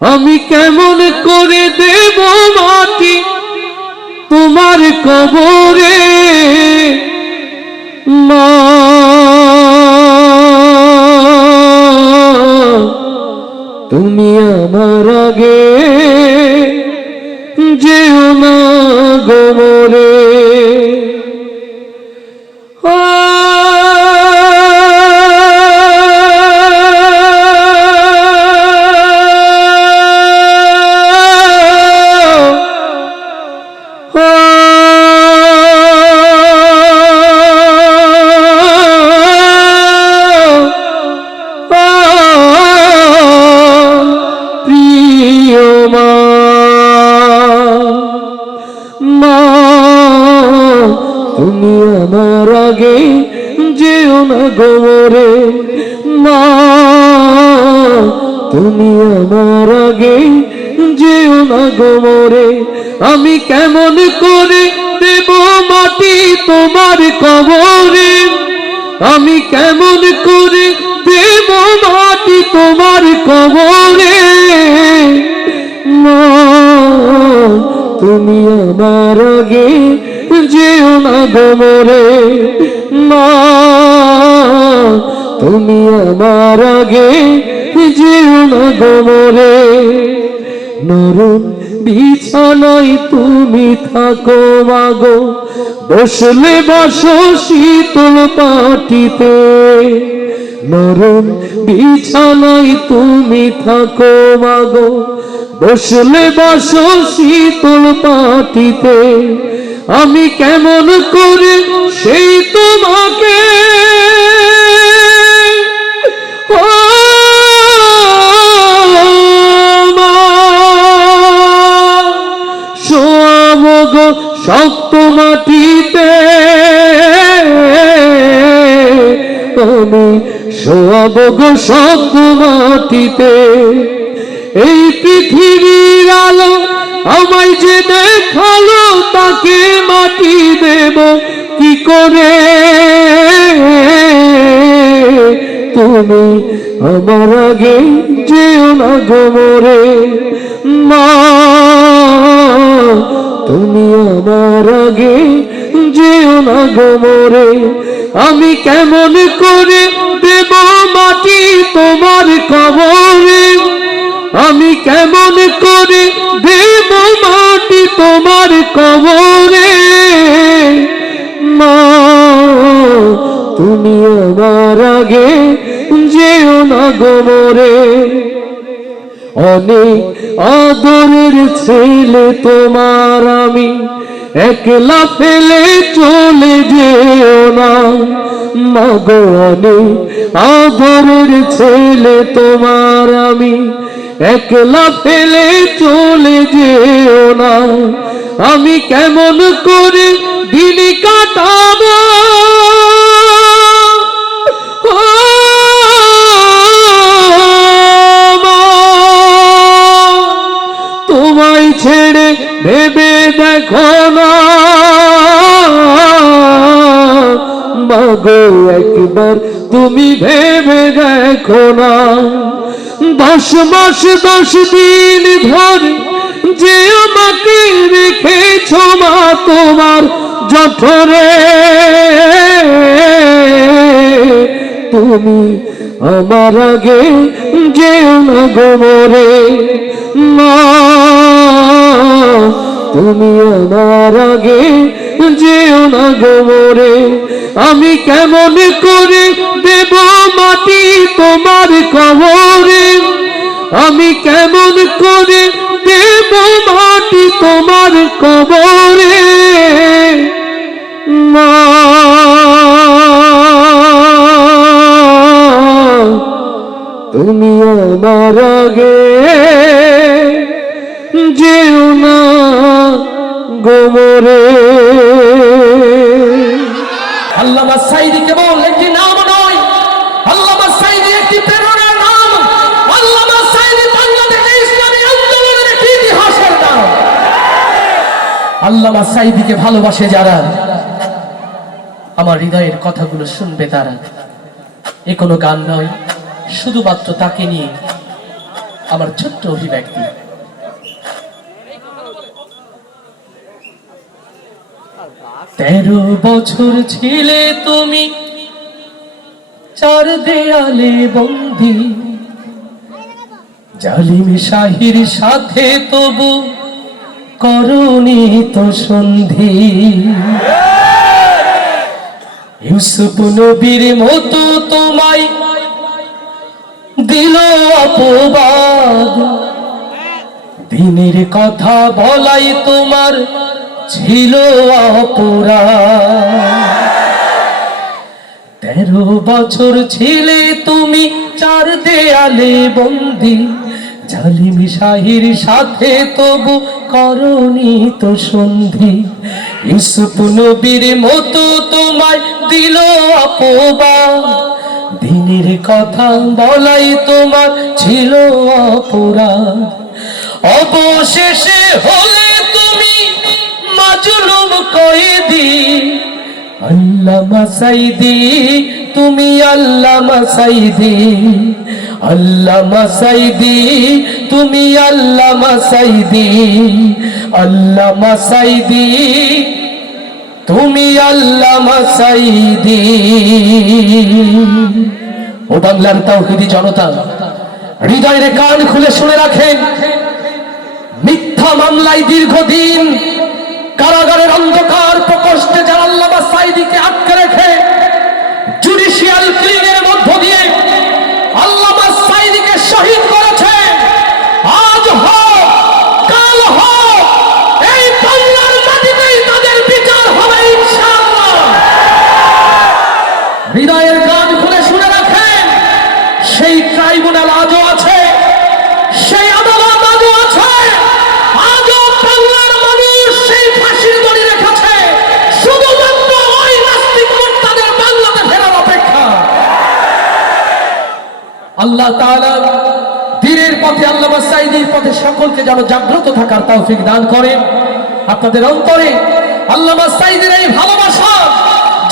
আমি কেমন করে দেব মাটি তোমার কবরে মা, তুমি আমার আগে যেও না গো মরে। তুমি আমার আগে যেও না গো মরে মা, তুমি আমার আগে যেও না গো মরে। আমি কেমন করে দেব মাটি তোমার কবরে, আমি কেমন করে দেব মাটি তোমার কবরে মা, তুমি আমার আগে যেও না গো মরে মা, তুমি আমার আগে যেও না গো মরে। নরম বিছানায় তুমি থাকো মাগো, বসলে বসো শীতল পাটিতে। নরম বিছানায় তুমি থাকো মাগো, বসলে বসো শীতল পাটিতে। আমি কেমন করে সেই তোমাকে শোয়াবো গো শক্ত মাটিতে, আমি শোয়াবো গো শক্ত মাটিতে। এই পৃথিবীর আলো আমায় যে দেখালো, তাকে মাটি দেব কি করে? তুমি আমার আগে যেও না গো মরে মা, তুমি আমার আগে যেও না গো মরে। আমি কেমন করে দেব মাটি তোমার কবরে, আমি কেমন করে দেব মাটি তোমার কবরে মা, তুমি আমার আগে যেও না গো মরে। অনেক আদরের ছেলে তোমার আমি, একলা ফেলে চলে যেও না মাগো। অনেক আদরের ছেলে তোমার আমি, একলা ফেলে চলে যেও না। আমি কেমন করে দিন কাটাবো তোমায় ছেড়ে ভেবে দেখো না মাগো, একবার তুমি ভেবে দেখো না। 10 মাস 10 দিন ধরে যে আমাকে রেখেছ মা তোমার জঠরে, তুমি আমার আগে যেও না গো মরে মা, তুমি আমার আগে যেও না গো মরে। আমি কেমন করে দেব মাটি তোমার কবরে, আমি কেমন করে দেব মাটি তোমার কবরে মা, তুমি আমার আগে যেও না গো মরে। আল্লামা সাঈদী কেবল একটি নাম নয়, আল্লামা সাঈদী একটি প্রেরণার নাম। আল্লামা সাঈদী বাংলাদেশের ইসলামী আন্দোলনের একটি ইতিহাসের নাম। আল্লামা সাঈদীকে ভালোবাসে যারা, আমার হৃদয়ের কথাগুলো শুনবে তারা। এ কোনো গান নয়, শুধুমাত্র তাকে নিয়ে আমার ছোট্ট অভিব্যক্তি। তেরো বছর ছিলে তুমি চার দেয়ালে বন্দী, জালিম শাহির সাথে তবু করনি তো সন্ধি। ইউসুফ নবীর মতো তোমায় দিল অপবাদ, দিনের কথা বলাই তোমার ছিল অপরাধ। 13 বছর ছিলে তুমি চার দেয়ালে বন্দী, জালিম শাহির সাথে তবু করনি তো সন্ধি। ইউসুফ নবীর মতো তোমায় দিল অপবাদ, দিনের কথা বলাই তোমার ছিল অপরাধ। অবশেষে হলে তুমি মাজলুম কয়েদি, আল্লামা সাইদি তুমি আল্লামা সাইদি, আল্লামা সাইদি তুমি আল্লামা সাইদি, আল্লামা সাইদি তুমি আল্লামা সাইদি। ও বাংলার তাওহীদি জনতা, হৃদয়ের কান খুলে শুনে রাখেন, মিথ্যা মামলায় দীর্ঘদিন কারাগারের অন্ধকার প্রকোষ্ঠে যারা আল্লামা সাইদিকে আটকে রেখে জুডিশিয়াল ক্লিনের মধ্য দিয়ে আল্লামা সাইদিকে শহীদ করেছে, আজ হোক কাল হোক এই বাংলার মাটিতেই তাদের বিচার হবে ইনশাআল্লাহ। হৃদয়ের কান খুলে শুনে রাখেন, সেই ট্রাইব্যুনাল আজও আছে, সেই আদালত আজও আছে, আজও বাংলার মানুষ সেই ফাঁসির দড়ি রেখেছে, শুধুমাত্র ওই নাস্তিক মুরতাদের বাংলাতে ফেরার অপেক্ষা। আল্লাহ তাআলা দ্বীনের পথে আল্লামা সাইদির পথে সকলকে যেন জাগ্রত থাকার তৌফিক দান করেন। আপনাদের অন্তরে আল্লামা সাইদির এই ভালোবাসা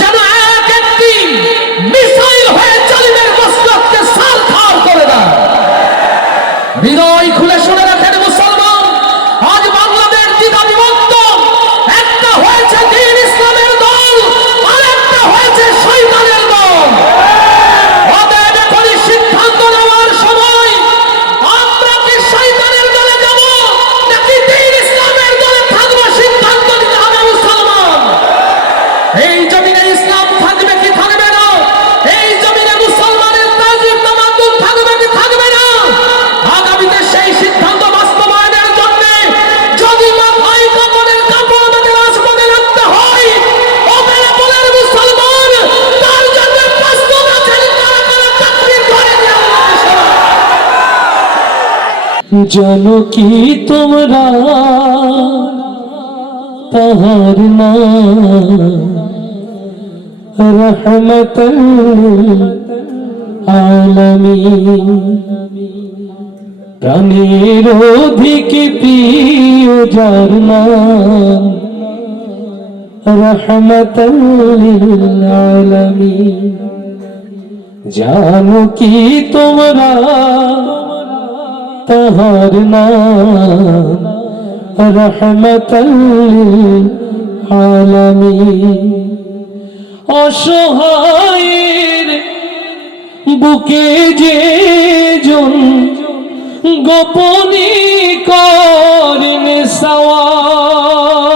যেন এক একটি মিসাইল হয়ে জালিমের মসনদকে সারখার করে দেয়। হৃদয় খুলে শুনে রাখেন মুসলমান, আজ বাংলাদেশ দ্বিধা বিভক্ত, একটা হয়েছে দ্বীন ইসলামের দল, আর একটা হয়েছে শয়তানের দল। অতএব এখনই সিদ্ধান্ত নেওয়ার সময়, আমরা কি শয়তানের দলে যাব নাকি দ্বীন ইসলামের দলে থাকবো, সিদ্ধান্ত নিতে হবে মুসলমান। এই জমিনে ইসলাম থাকবে কি থাকবে না, এই জমিনে মুসলমানের তাজিম তামাদ্দুন থাকবে কি থাকবে না, আগামীতে সেই সিদ্ধান্ত বাস্তবায়নের জন্য যদি মাথায় কাপড়ের কাপড় আমাদের রাজপথে রাখতে হয়, ওখানে বলেন মুসলমান তার জন্য প্রস্তুত আছেন কারা কারা তাকবীর ধরে দিয়ে আল্লাহকে শোনা। জানো কি তোমরা তাহার নাম রহমতুল আলামিন, প্রাণের অধিক প্রিয় যার নাম রহমতুল আলামিন। জানো কি তোমরা তাহার নাম রহমতুল আলামিন। অসহায়ের বুকে যে জন গোপনে করেন সওয়ার,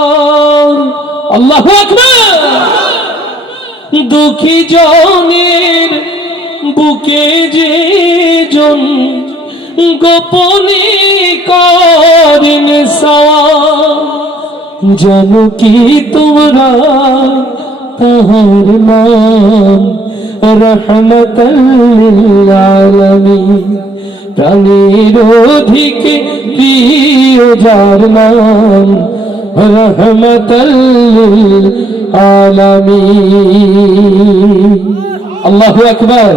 আল্লাহু আকবার। দুঃখী জনের বুকে যে জন গোপনে করেন সওয়ার, জানো কি তোমরা তাহার নাম রহমতুল আলামিন। প্রাণের অধিক প্রিয় যার নাম রহমতুল আলামিন। আল্লাহু আকবার,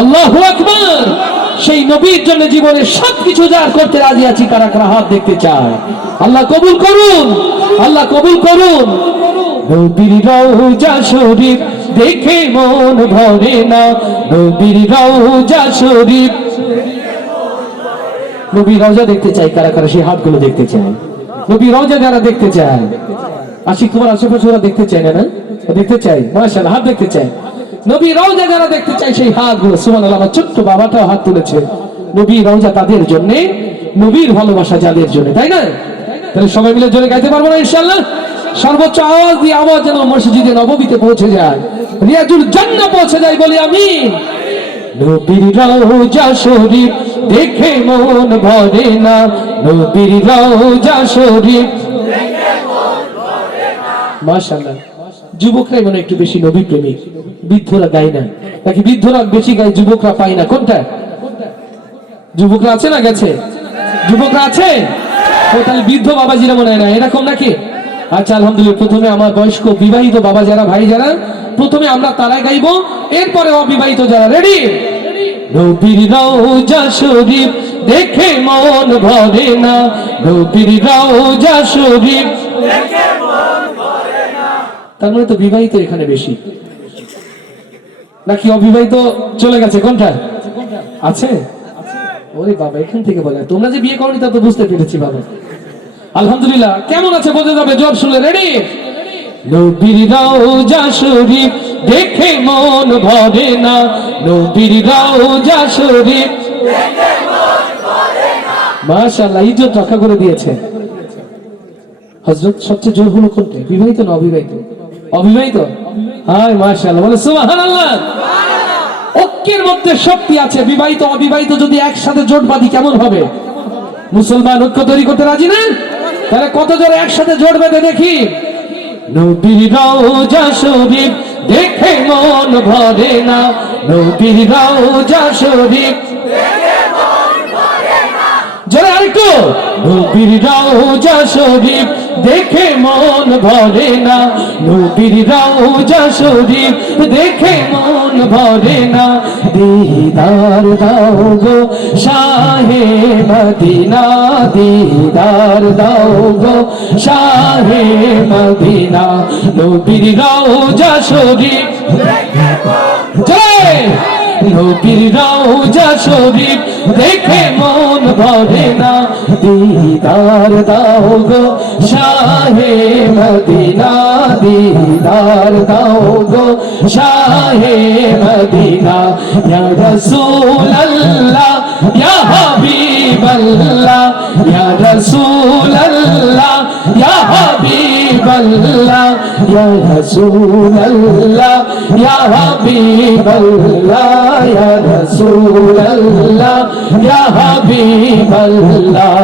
আল্লাহু আকবার। সেই নবীর জন্য জীবনের সবকিছু যার করতে রাজি আছি, কারা কারা হাত দেখতে চায়। আল্লাহ কবুল করুন, আল্লাহ কবুল করুন। নবীর রওজা শরীফ দেখে মন ভরে না, নবীর রওজা শরীফ নবী রওজা দেখতে চাই, কারা কারা সেই হাতগুলো দেখতে চায়? নবী রওজা যারা দেখতে চায়, আশিক তোমার আশেপাশে ওরা দেখতে চায় না? না দেখতে চাই, মাশাআল্লাহ, হাত দেখতে চায়। নবী রওজা যারা দেখতে চায় সেই হাতগুলো, সুবহানাল্লাহ। আমার ছোট্ট বাবাটাও হাত তুলেছে। নবী রওজা তাদের জন্য, নবীর ভালোবাসা যাদের জন্য, তাই না? তাহলে সবাই মিলে জোরে গাইতে পারবো না ইনশাআল্লাহ? সর্বোচ্চ আওয়াজ দিয়ে আওয়াজ যেন মসজিদে নববীতে পৌঁছে যায়, রিয়াজুল জান্নাহ পৌঁছে যায়, বলি আমিন। নবীর রওজা শরীফ দেখে মন ভরে না, নবীর রওজা শরীফ। মাশাআল্লাহ, যুবকরাই মনে একটু বেশি নবী প্রেমিক, বৃদ্ধরা গায় না, নাকি বৃদ্ধরা বেশি গায়, যুবকরা পায় না? কোনটা? যুবকরা আছে না গেছে? যুবকরা আছে? ও তাহলে বৃদ্ধ বাবাজিরা মনে হয় না, এরকম নাকি? আচ্ছা, আলহামদুলিল্লাহ। প্রথমে আমার বয়স্ক বিবাহিত বাবা যারা, ভাই যারা, প্রথমে আমরা তারাই গাইবো, এরপরে অবিবাহিত যারা। রেডি? নবীর রওজা শরীফ দেখে মন ভরে না, নবীর রওজা শরীফ দেখে মন ভরে না। তার মানে তো বিবাহিত এখানে বেশি, নাকি অবিবাহিত চলে গেছে? কোনটা আছে? ওরে বাবা, এখান থেকে বলে, তোমরা যে বিয়ে করনি তা তো বুঝতে পেরেছি বাবা। আলহামদুলিল্লাহ। কেমন আছে বোঝা যাবে জোর শুনলে। রেডি? নবীর রওজা শরীফ দেখে মন ভরে না, নবীর রওজা শরীফ দেখে মন ভরে না। মাশাআল্লাহ, ইজ্জত রক্ষা করে দিয়েছে হযরত। সবচেয়ে জোর হলো কোনটা? বিবাহিত না অবিবাহিত? অবিবাহিত। হায় মাশাআল্লাহ, বলে সুবহানাল্লাহ। ঐক্যের মধ্যে শক্তি আছে। বিবাহিত অবিবাহিত যদি একসাথে জোট বাঁধি কেমন হবে? মুসলমান ঐক্য তৈরি করতে রাজি না? তাহলে কত জোরে একসাথে জোট বেঁধে দেখি। নবীর রওজা শরীফ দেখে মন ভরে না, নবীর রওজা শরীফ দেখে মন ভরে না। জোরে আরেকটু। নবীর রওজা শরীফ দেখে মন ভরে না, নবীর রওজা শরীফ দেখে মন ভরে না। দিদার দাও গো শাহে মদিনা, দিদার দাও গো শাহে মদিনা, নবীর রওজা শরীফ দেখে মন ভরে না, নবীর রওজা শরীফ দেখে মন ভরে না। দিদার দাও গো শাহে মদিনা, দিদার দাও গো শাহে মদিনা। ইয়া রাসূলুল্লাহ ইয়া হাবিবাল্লাহ, ইয়া রাসূলুল্লাহ ইয়া হাবিবাল্লাহ, ইয়া রাসূলুল্লাহ ইয়া হাবিবাল্লাহ, ইয়া রাসূলুল্লাহ ইয়া হাবিবাল্লাহ।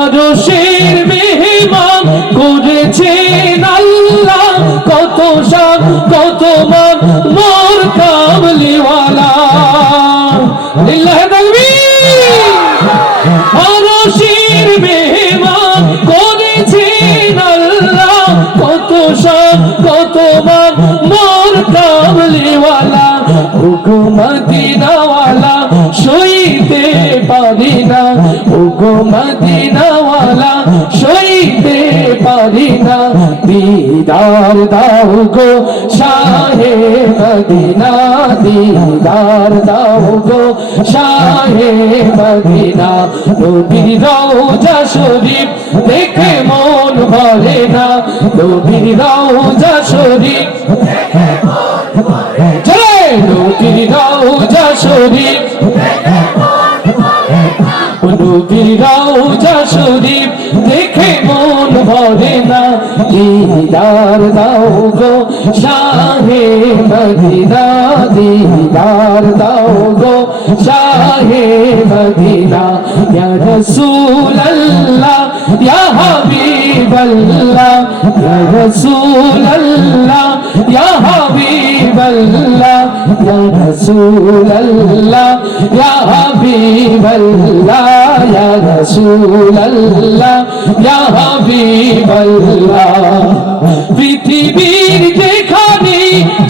আরশের মেহমান করেছেন আল্লাহ, কত শান কত মান মোর কামলিওয়ালা। লিল্লাহি তাকবীর। আরশের মেহমান করেছেন আল্লাহ, কত শান কত মান মোর কামলিওয়ালা। ওগো মদিনাওয়ালা সইতে পারি না, ওগো মদিনাওয়ালা সইতে পারি না। দিদার দাও গো শাহে মদিনা, দিদার দাও গো শাহে মদিনা। নবীর রওজা শরীফ দেখে মন ভরে না, নবীর রওজা শরীফ দেখে মন ভরে না। নবীর রওজা শরীফ দেখে মন ভরে না, নবীর রওজা শরীফ দেখে মন ভরে না। দিদার দাও গো শাহে মদিনা, দিদার দাও গো শাহে মদিনা। ইয়া রাসূলুল্লাহ ইয়া হাবিবাল্লাহ, ইয়া রাসূলুল্লাহ ইয়া হাবিবাল্লাহ, ইয়া রাসূলুল্লাহ ইয়া হাবিবাল্লাহ, ইয়া রাসূলুল্লাহ ইয়া হাবিবাল্লাহ। পৃথিবীর যেখানে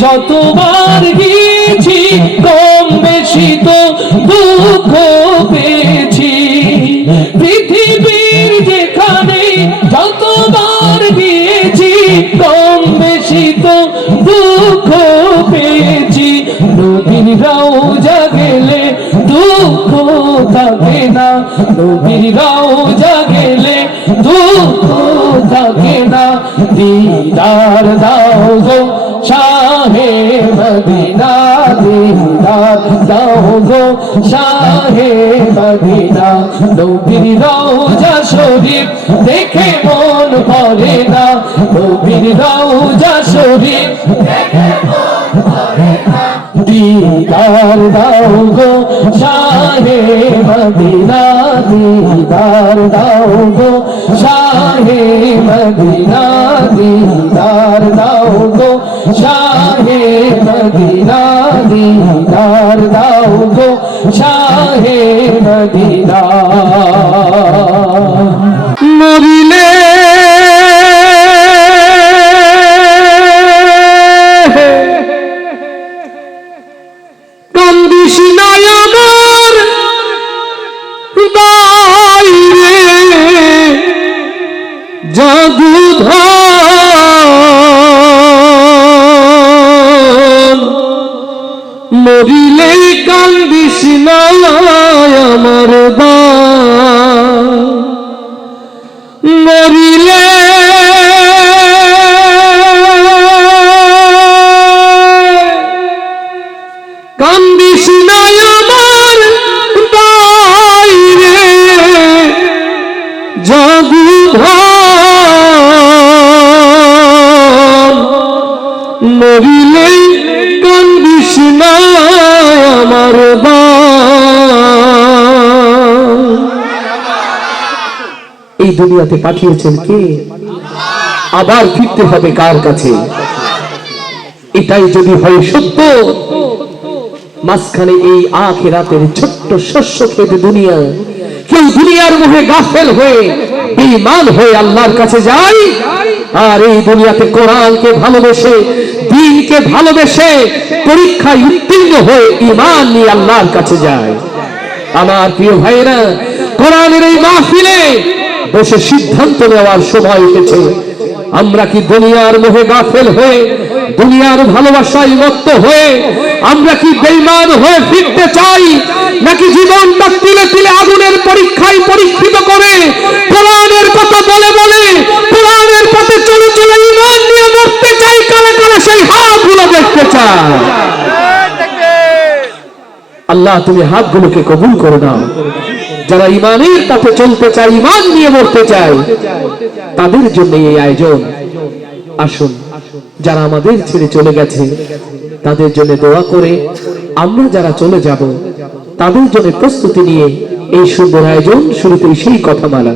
যতবার গিয়েছি কম বেশি তো দুঃখ পেয়েছি, পৃথিবীর যেখানে যতবার গিয়েছি কম বেশি তো দুঃখ পেয়েছি। নবীর রওজা গেলে দুঃখ থাকে না, নবীর রওজা গেলে দুঃখ থাকে না। দিদার দাও গো শাহে মদিনা, দিদার দাও গো শাহে মদিনা। নবীর রওজা শরীফ দেখে মন ভরে না, নবীর রওজা শরীফ দেখে মন ভরে না। দিদার দাও গো শাহে মদিনা, দিদার দাও গো শাহে মদিনা, দিদার দাও গো শাহে মদিনা, দিদার দাও গো শাহে মদিনা। মরিলে কান্দিস না আমার বাইরে, জাদুধর মরিলে কান্দিস না আমার মরিলে কান্দিস না আমার বাইরে, জাদুধর মরিলে কান্দিস না আমার এই দুনিয়াতে পাঠিয়েছেন কে? আবার ফিরতে হবে কার কাছে? এটাই যদি হয় সত্য, মাঝখানে এই আখিরাতের ছোট্ট শস্য খেতে দুনিয়া, কেউ দুনিয়ার মোহে গাফেল হয়ে বেঈমান হয়ে আল্লাহর কাছে যায়, আর এই দুনিয়াতে কোরআনকে ভালোবেসে দ্বীনকে ভালোবেসে পরীক্ষায় উত্তীর্ণ হয়ে ঈমান নিয়ে আল্লাহর কাছে যায়। আমার প্রিয় ভাইরা, কোরআনের এই মাহফিলে বসে সিদ্ধান্ত নেওয়ার সময় এসেছে। আমরা কি দুনিয়ার মোহে গাফেল হয়ে, দুনিয়ার ভালোবাসায় মত্ত হয়ে আমরা কি বেঈমান হয়ে ফিরতে চাই, নাকি জীবনটা তিলে তিলে আগুনের পরীক্ষায় পরীক্ষিত করে কোরআনের কথা বলে বলে কোরআনের পথে চলে চলে ঈমান নিয়ে মরতে চাই? কারা কারা সেই হাতগুলো দেখতে চায়? আল্লাহ তুমি হাতগুলোকে কবুল করে দাও। যারা ঈমানের পথে চলতে চায়, ঈমান নিয়ে মরতে চায়, তাদের জন্য এই আয়োজন। আসুন, যারা আমাদের ছেড়ে চলে গেছে তাদের জন্য দোয়া করে, আমরা যারা চলে যাব তাদের জন্য প্রস্তুতি নিয়ে এই সুন্দর আয়োজন। শুরুতেই সেই কথা মালা,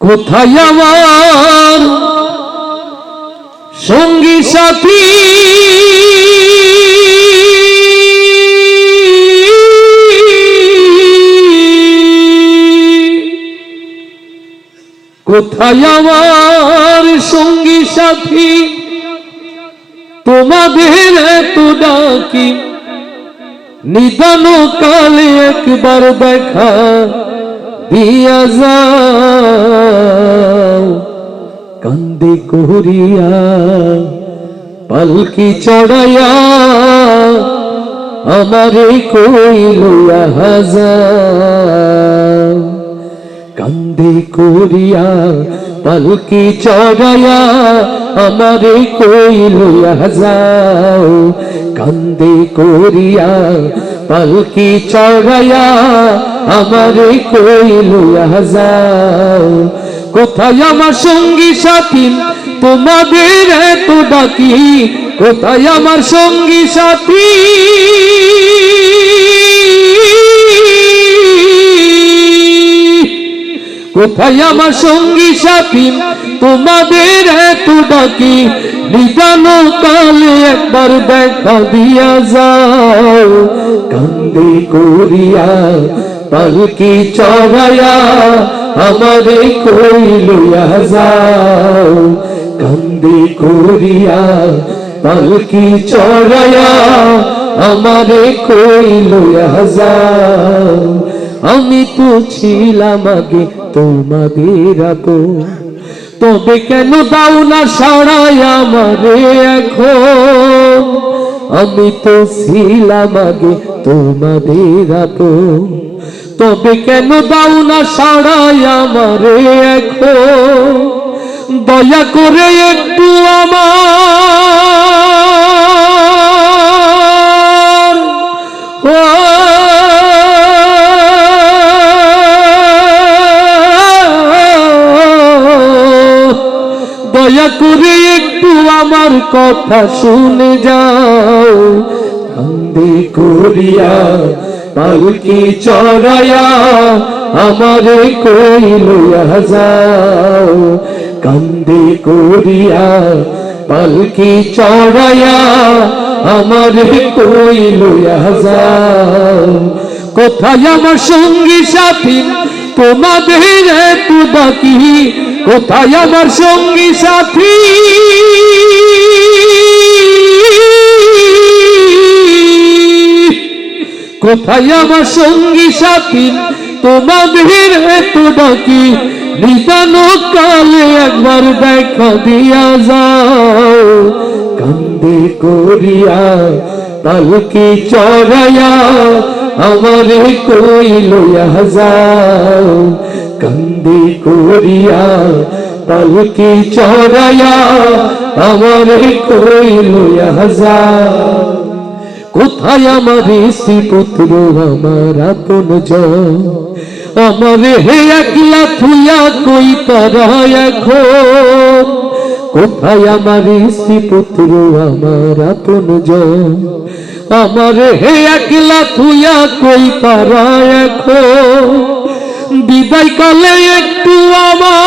কোথায় আমার সঙ্গী সাথী, কোথায় আমার সঙ্গী সাথী, তোমাদের এত ডাকি, নিদান কালে একবার দেখা দিয়া যাও। কান্দে করিয়া পালকি চড়াইয়া আমারে কই লইয়া যাও। কান্দে করিয়া পালকি চড়াইয়া আমারে কই লইয়া যাও। কান্দে করিয়া পালকি চড়াইয়া আমারে কই লইয়া যাও। কোথায় আমার সঙ্গী সাথী, তোমাদের এত ডাকি, কোথায় আমার সঙ্গী সাথী, কোথায় আমার সঙ্গী সাথী, তোমাদের এত ডাকি, নিদান কালে একবার দেখা দিয়া যাও। কান্দে করিয়া পালকি চড়াইয়া আমারে কই লইয়া যাও। কান্দে করিয়া পালকি চড়াইয়া আমারে কই লইয়া যাও। আমি তো ছিলাম আগে তোমাদের আপন, তবে কেন দাও না সাড়াই আমারে এখন? আমি তো ছিলাম আগে তোমাদের আপন, তবে কেন দাও না সাড়াই আমারে এখন, দয়া করে একটু আমার দয়া করে একটু আমার কথা শুনে যাও, কান্দে করিয়া পালকি চড়াইয়া আমারে কই লইয়া যাও, কান্দে করিয়া পালকি চড়াইয়া আমারে কই লইয়া যাও। কোথায় আমার সঙ্গী সাথী তোমাদের এত বাকি, কোথায় আমার সঙ্গী সাথী, কোথায় আমার সঙ্গী সাথী তোমাদের এত ডাকি, নিদান কালে একবার দেখা দিয়া যাও, কান্দে করিয়া পালকি চড়াইয়া আমারে কই লইয়া যাও, কান্দে করিয়া পালকি চড়াইয়া আমারে কই লইয়া যাও। কোথায় আমার শ্রীপুত্র আমার আপনজন, আমারে হে একলা থুইয়া কই তারা এখন, কোথায় আমার শ্রীপুত্র আমার আপনজন, আমারে হে একলা থুইয়া কই তারা এখন, বিদায় কালে একটু আমার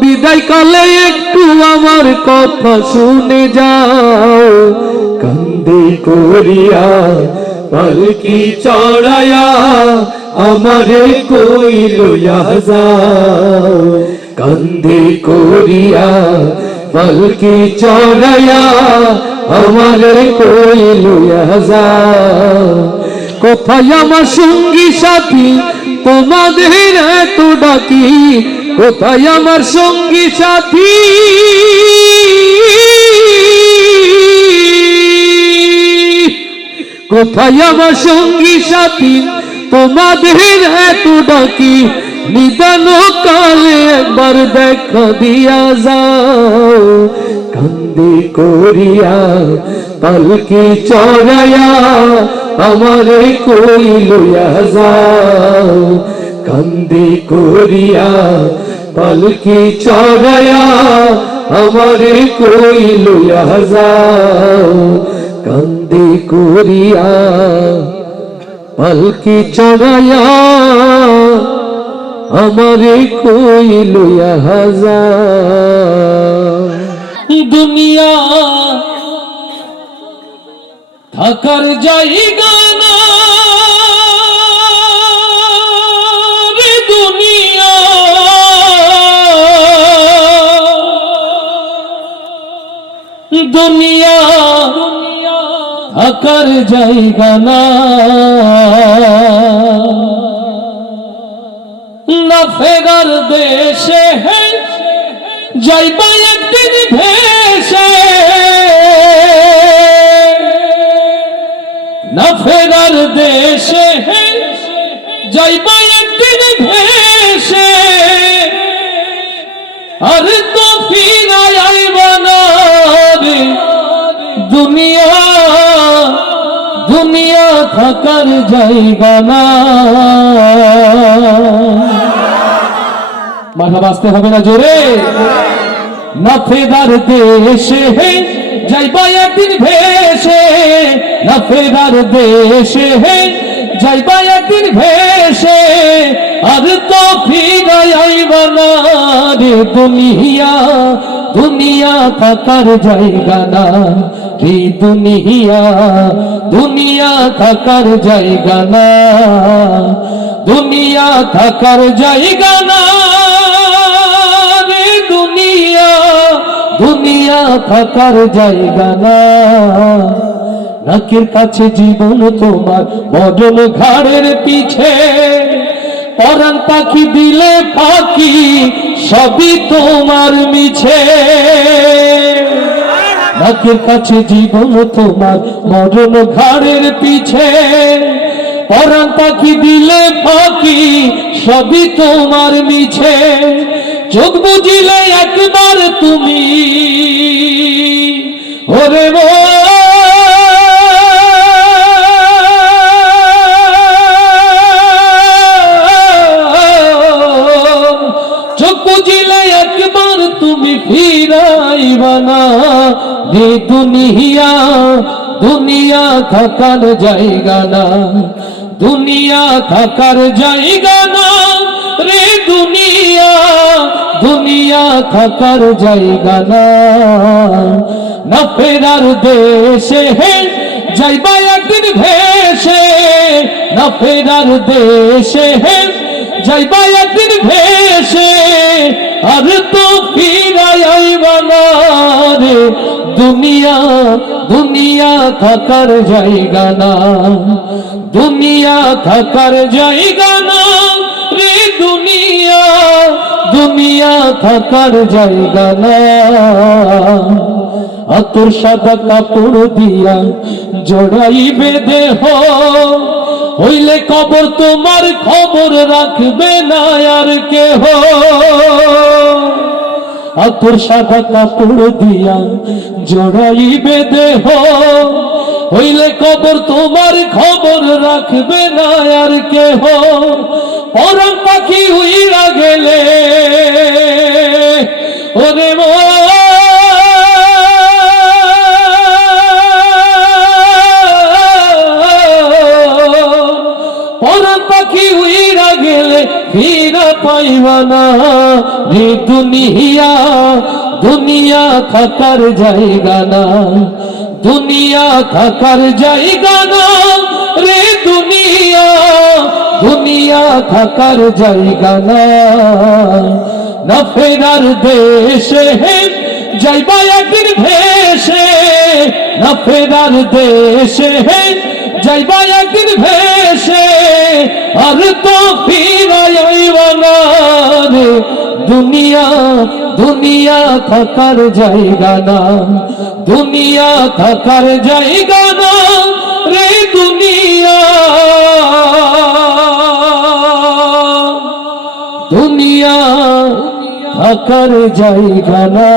বিদায় কালে একটু আমার কথা শুনে যাও, কান্দে করিয়া পালকি চড়াইয়া আমারে কই লইয়া যাও, কান্দে করিয়া পালকি চড়াইয়া আমারে কই লইয়া যাও। কোথায় আমার সঙ্গী সাথী তোমাদের এত ডাকি, কোথায় আমার সঙ্গী সাথী, কোথায় আমার সঙ্গী সাথী তোমাদের এত ডাকি, নিদান কালে একবার দেখা দিয়া যাও, কান্দে করিয়া পালকি চড়াইয়া আমারে কই লইয়া যাও, কান্দে করিয়া পালকি চড়াইয়া আমারে কই লইয়া যাও, কান্দে করিয়া পালকি চড়াইয়া আমারে কই লইয়া যাও। দুনিয়া থাকার জায়গা না রে, দুনিয়া দুনিয়া থাকার জায়গা না, না ফেরার দেশে যাইবা একদিন ভেসে, না ফেরার দেশে যাইবা একদিন ভেসে, আর তো ফিরাই আইবা না রে, দুনিয়া দুনিয়া থাকার জায়গা না। মাথা বাঁচতে হবে না জোরে, না ফেরার দেশে যাইবা একদিন ভেসে, না ফেরার দেশে যাইবা একদিন ভেসে, আর তো ফিরাই আইবা না রে, দুনিয়া দুনিয়া থাকার জায়গা না রে, দুনিয়া দুনিয়া থাকার জায়গা না, দুনিয়া থাকার জায়গা না রে, দুনিয়া দুনিয়া থাকার জায়গা না, নাকের কাছে জীবন তোমার, মরণ ঘাড়ের পিছে। পরাণ পাখি দিলে ফাঁকি, সবই তোমার মিছে। নাকের কাছে জীবন তোমার, মরণ ঘাড়ের পিছে। পরাণ পাখি দিলে ফাঁকি, সবই তোমার মিছে। চোখ বুঝিলে একবার তুমি, ওরে চোখ বুঝিলে একবার তুমি ফিরাইবা না। রে দুনিয়া, দুনিয়া থাকার জায়গা না, দুনিয়া থাকার জায়গা না। রে দুনিয়া, দুনিয়া থাকার জায়গা না। না ফেরার দেশে হে যাইবা একদিন ভেসে, না ফেরার দেশে হে যাইবা একদিন ভেসে। আর তো ফিরাই আইবা না। রে দুনিয়া, দুনিয়া থাকার জায়গা না, দুনিয়া থাকার জায়গা না। রে দুনিয়া, দুনিয়া থাকার জায়গা না। আতর সাদা কাপড় দিয়া জড়াইবে দেহ, হইলে কবর তোমার খবর রাখবে না আর কেহ। আতর সাদা কাপড় দিয়া জড়াইবে দেহ, হইলে কবর তোমার খবর রাখবে না আর কেহ। পরাণ পাখি উইরা গেলে ওরে পরাণ পাখি উইরা গেলে ফিরা পাইবা না। রে দুনিয়া, দুনিয়া থাকার জায়গা না, দুনিয়া থাকার জায়গা না। রে দুনিয়া, দুনিয়া থাকার জায়গা না। না ফেরার দেশে হে যাইবা একদিন ভেসে, না ফেরার দেশে হে যাইবা একদিন ভেসে। আর তো ফিরাই আইবা না। রে দুনিয়া, দুনিয়া থাকার জায়গা না, দুনিয়া থাকার জায়গা না। রে দুনিয়া, দুনিয়া থাকার জায়গা না।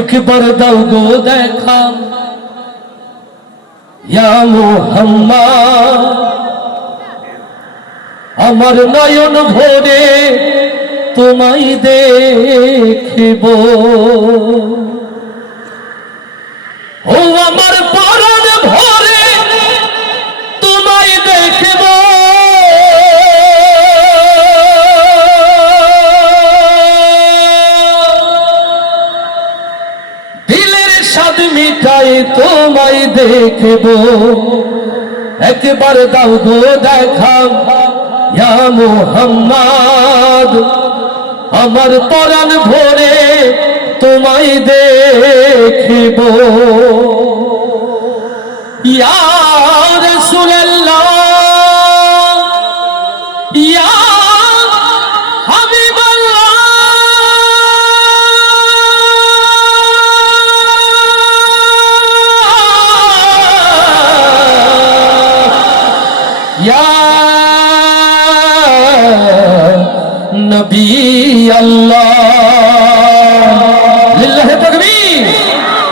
একবার দাও গো দেখা, ইয়া মুহাম্মদ, আমার নয়ন ভরে তোমায় দেখিব। ও আমার পরাণ ভরে তোমায় দেখিব। দিলের স্বাদ মিটাই তোমায় দেখিব। একবার দাও গো দেখা, ইয়া মুহাম্মদ, আমার পরাণ ভরে তোমায় দেখিব। ইয়া রাসূলুল্লাহ, ইয়া হাবিবাল্লাহ, ইয়া নবী আল্লাহ। লিল্লাহে তাকবীর,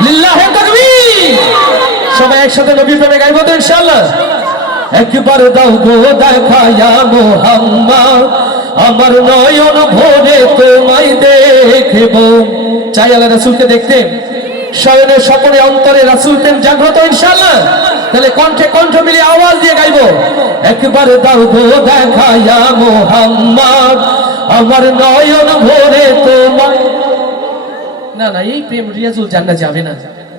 লিল্লাহে তাকবীর। সবাই একসাথে নবী প্রেমে গাইবো তো ইনশাআল্লাহ। একবার দাও গো দেখা, ইয়া মুহাম্মদ, আমার নয়ন ভরে তোমায় দেখিব। চাই আল্লাহ রাসূলকে দেখতে, শয়নে স্বপনে অন্তরে রাসূল প্রেম জাগ্রত ইনশাআল্লাহ। তাহলে কণ্ঠে কণ্ঠ মিলিয়ে আওয়াজ দিয়ে গাইবো। একবার দাও গো দেখা, ইয়া মুহাম্মদ, আমার নয়ন ভরে তোমায়। না না, এই প্রেম রিয়াজুল জান্নাত যাবে না,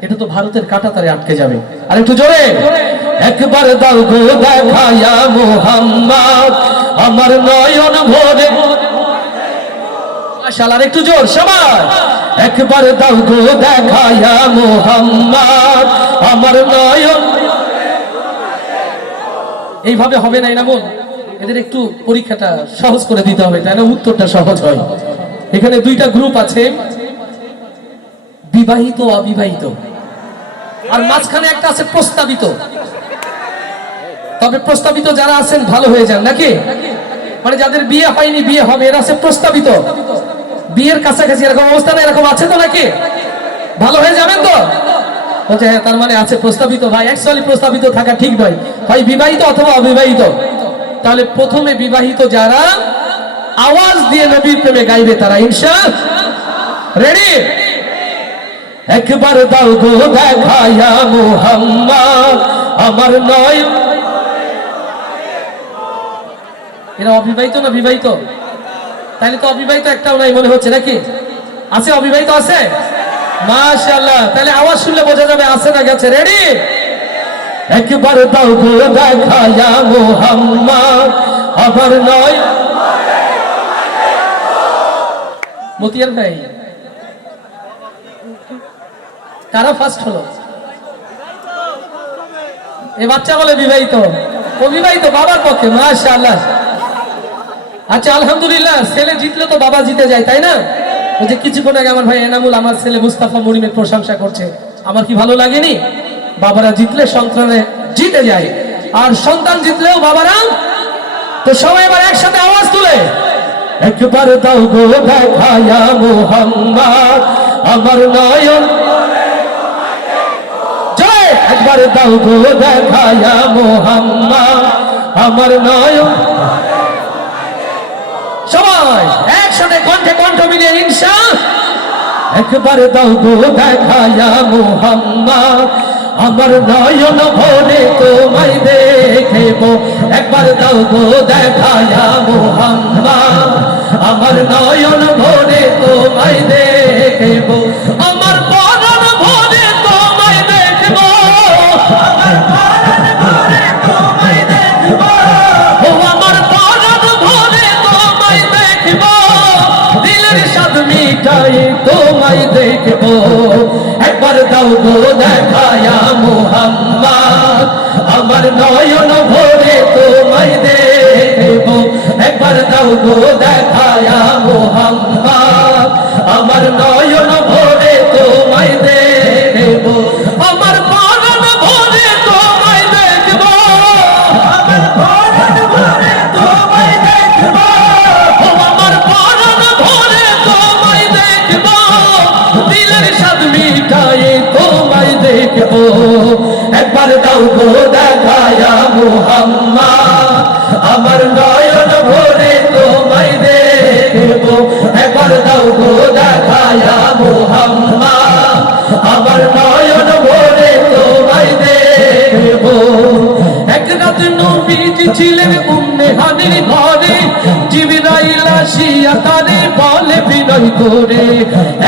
এটা তো ভারতের কাঁটাতারে আটকে যাবে। আর একটু জোরে, একবার দাও গো দেখা, ইয়া মুহাম্মদ, আমার নয়ন ভরে। মাশাআল্লাহ, একটু জোর সবাই। একবার দাও গো দেখায়া মোহাম্মদ আমার নয়ন। এইভাবে হবে না এনামুল, এদের একটু পরীক্ষাটা সহজ করে দিতে হবে, তাই না? উত্তরটা সহজ হয়। এখানে দুইটা গ্রুপ আছে, বিবাহিত অবিবাহিত, আর মাঝখানে একটা আছে প্রস্তাবিত। তবে প্রস্তাবিত যারা আছেন ভালো হয়ে যান নাকি, মানে যাদের বিয়ে হয়নি বিয়ে হবে এরা আছে প্রস্তাবিত, বিয়ের কাছাকাছি এরকম অবস্থা না, এরকম আছে তো নাকি? ভালো হয়ে যাবেন তো? বলছে হ্যাঁ, তার মানে আছে প্রস্তাবিত। ভাই অ্যাকচুয়ালি প্রস্তাবিত থাকা ঠিক নয়, হয় বিবাহিত অথবা অবিবাহিত। তাহলে প্রথমে বিবাহিত যারা আওয়াজ দিয়ে নবীর প্রেমে গাইবে তারা ইনশাআল্লাহ। রেডি? একবার দাও গো দেখায়া মোহাম্মদ আমার নয়ন। এরা অবিবাহিত না বিবাহিত? তাহলে তো অবিবাহিত একটাও নাই মনে হচ্ছে নাকি? আছে অবিবাহিত আছে? মাশাআল্লাহ, তাহলে আওয়াজ শুনলে বোঝা যাবে আছে না গেছে। রেডি? একবার দাও গো দেখায়া মোহাম্মদ আমার নয়ন। মতিয়ার ভাই কারা ফার্স্ট হলো? এ বাচ্চা বলে বিবাহিত, অবিবাহিত বাবার পক্ষে। মাশাআল্লাহ। আচ্ছা আলহামদুলিল্লাহ, ছেলে জিতলে তো বাবা জিতে যায়, তাই না? ওই যে কিছুক্ষণ আগে আমার ভাই এনামুল আমার ছেলে মুস্তাফা মরিমের প্রশংসা করছে, আমার কি ভালো লাগেনি? বাবারা জিতলে সন্তানে জিতে যায়, আর সন্তান জিতলেও বাবারা। তো সবাই এবার একসাথে আওয়াজ তুলে একবার দাও গো দেখায়া মোহাম্মদ আমার নয়ন। জয়! একবার দাও গো দেখায়া মোহাম্মদ আমার নয়ন। সবাই একসাথে কণ্ঠে কণ্ঠ মিলিয়ে ইনশাআল্লাহ। একবার দাও গো দেখায়া মোহাম্মদ আমার নয়ন ভরে তোমায় দেখিব। একবার দাও গো দেখায়া মোহাম্মদ আমার নয়ন ভরে তোমায় দেখিব। আমার পরাণ ভরে তোমায় দেখব, আমার পরাণ ভরে তোমায় দেখিব। ও আমার পরাণ ভরে তোমায় দেখব, দিলের স্বাদ মিটাই তোমায় দেখিব। একবার দাও গো দেখায়া মোহাম্মদ আমার নয়ন ভরে তোমায় দেখিব। একবার দাও গো দেখায়া মোহাম্মদ আমার নয়ন ভরে তোমায় দেখিব। আমার পরাণ ভরে তোমায় দেখব, আমার পরাণ ভরে তোমায় দেখিব। ও আমার পরাণ ভরে তোমায় দেখব, দিলের স্বাদ মিটাই তোমায় দেখিব। একবার দাও গো দেখায়া মোহাম্মদ আমার নয়ন ভরে তোমায় দেখিব। একবার দাও গো দেখায়া মোহাম্মদ আমার নয়ন ভরে তোমায় দেখিব। এক রাত নবীজি ছিলেন উম্মে হানির ঘরে, জিবরাইল আসিয়া তারে বলে বিনয় করে।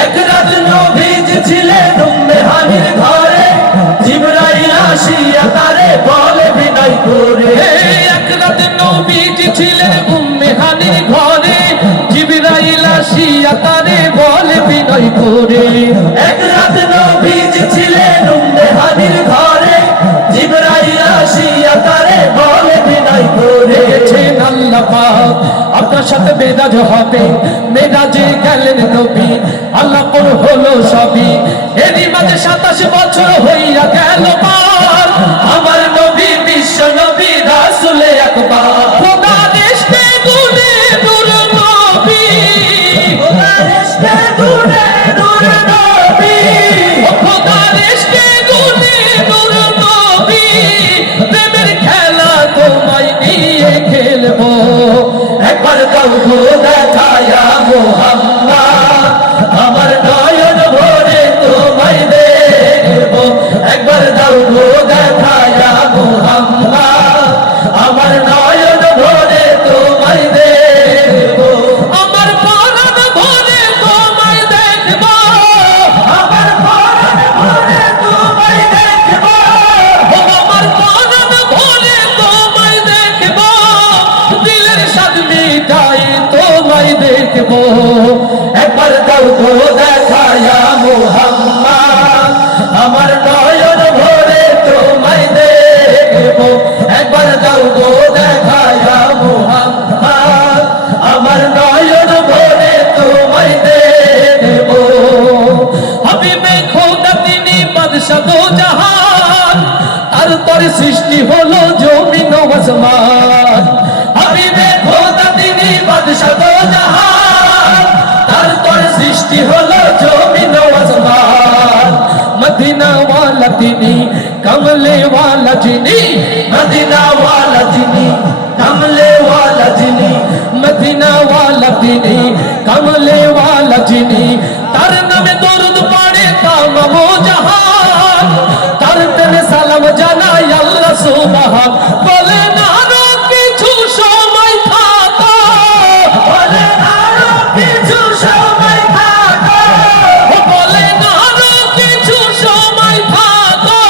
এক রাত নবীজি ছিলেন উম্মে হানির ঘরে, জিবরাইল আসিয়া তারে বলে বিনয় করে। এক রাত নবীজি ছিলেন উম্মে হানির ঘরে, জিবরাইল আসিয়া তারে বলে বিনয় করে। এক রাত নবীজি ছিলেন উম্মে হানির ঘরে, জিবরাইল আসিয়া তারে বলে বিনয় করে। দেখেছেন আল্লাহ পাক আপনার সাথে মেরাজ হবে, মেরাজে গেলেন নবী, আল্লাহ পর হলো সবই। এরই মাঝে 27 বছর হইয়া গেল পার, আমার নবী বিশ্ব নবী রাসূল আকবার। খোদার ইশকে গুনে নূর নবী, খোদার ইশকে গুনে নূর নবী। ও খোদার ইশকে গুনে নূর নবী, প্রেমের খেলা তোমায় নিয়ে খেলবো। একবার দাও গো দেখায়া মোহাম্মদ আমার নয়ন ভরে তোমায় দেখিব। একবার দাও গো দেখায়া মোহাম্মদ আমার নয়ন ভরে তোমায় দেখিব। আমার পরাণ ভরে তোমায় দেখব, আমার পরাণ ভরে তোমায় দেখিব। ও আমার পরাণ ভরে তোমায় দেখব, দিলের স্বাদ মিটাই তোমায় দেখব। একবার দাও গো দেখা দেখায়া মুহাম্মদ আমার নয়ন ভরে তোমায় দেখবো একবার দাও গো দেখায়া মুহাম্মদ আমার নয়ন ভরে তোমায় দেখবো হাবিবে খোদা তিনি বাদশা দো জাহান তার তরে সৃষ্টি হলো জমিন ও আসমান হাবিবে খোদা তিনি বাদশা দো জাহান তার তরে সৃষ্টি হলো জমিন ও আসমান মদিনা ওয়ালা তিনি কমলে ওয়ালা যিনি মদিনা ওয়ালা যিনি কমলে ওয়ালা যিনি মদিনা ওয়ালা তিনি কমলে ওয়ালা যিনি তার নামে দরুদ পড়ে তামাম জাহান তার তেনে সালাম জানাই আল্লাহ সুবহান বলে না আরো কিছু সময় থাকো বলে না আরো কিছু সময় থাকো বলে না আরো কিছু সময় থাকো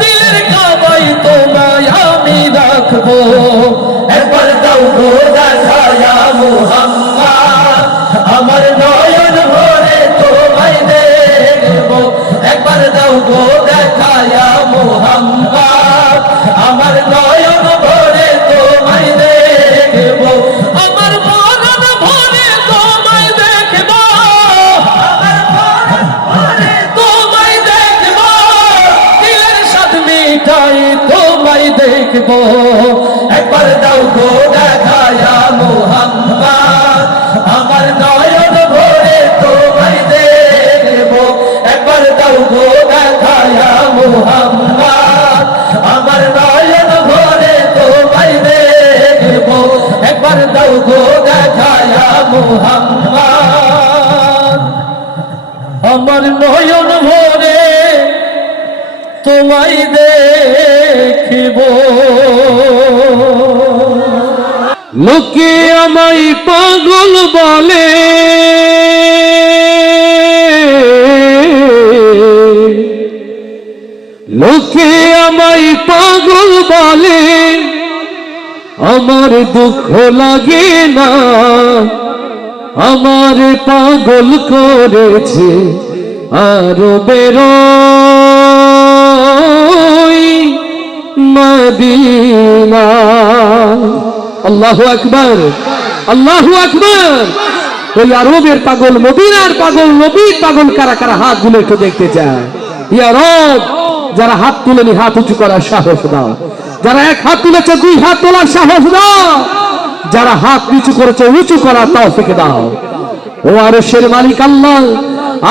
দিলের কাবাই তোমায় আমি রাখবো একবার দাও গো দেখায়া মুহাম্মদ আমার নয়ন ভরে তোমায় দেখবো একবার দাও গো দেখায়া মুহাম্মদ আমার নয়ন ভরে তোমায় দেখবো আমার মনন ভরে তোমায় দেখবো আমার মনন ভরে তোমায় দেখবো দিলের স্বাদ মিঠাই তোমায় দেখবো একবার দাও গো দেখায়া মুহাম্মদ আমার নয়ন ভরে তোমায় দেখবো একবার দাও গো দেখায়া মুহাম্মদ আমার নয়ন ভরে তোমায় দেখবো একবার দাও গো দেখায়া মুহাম্মদ আমার নয়ন ভরে তোমায় দেখবো লোকে আমায় পাগল বলে লোকে আমায় পাগল বলে আমার দুঃখ লাগে না আমার পাগল করেছে আরো বেরোই মদিনা আল্লাহু আকবার আল্লাহু আকবার ওই আরবের পাগল মদিনার পাগল নবীর পাগল কারা কারা হাত গুলো একটু দেখতে চায় ইয়া রব যারা হাত তুলেনি হাত উঁচু করার সাহস দাও যারা এক হাত তুলেছে দুই হাত তোলার সাহস দাও যারা হাত নিচু করেছে উঁচু করার তৌফিক দাও ও আরশের মালিক আল্লাহ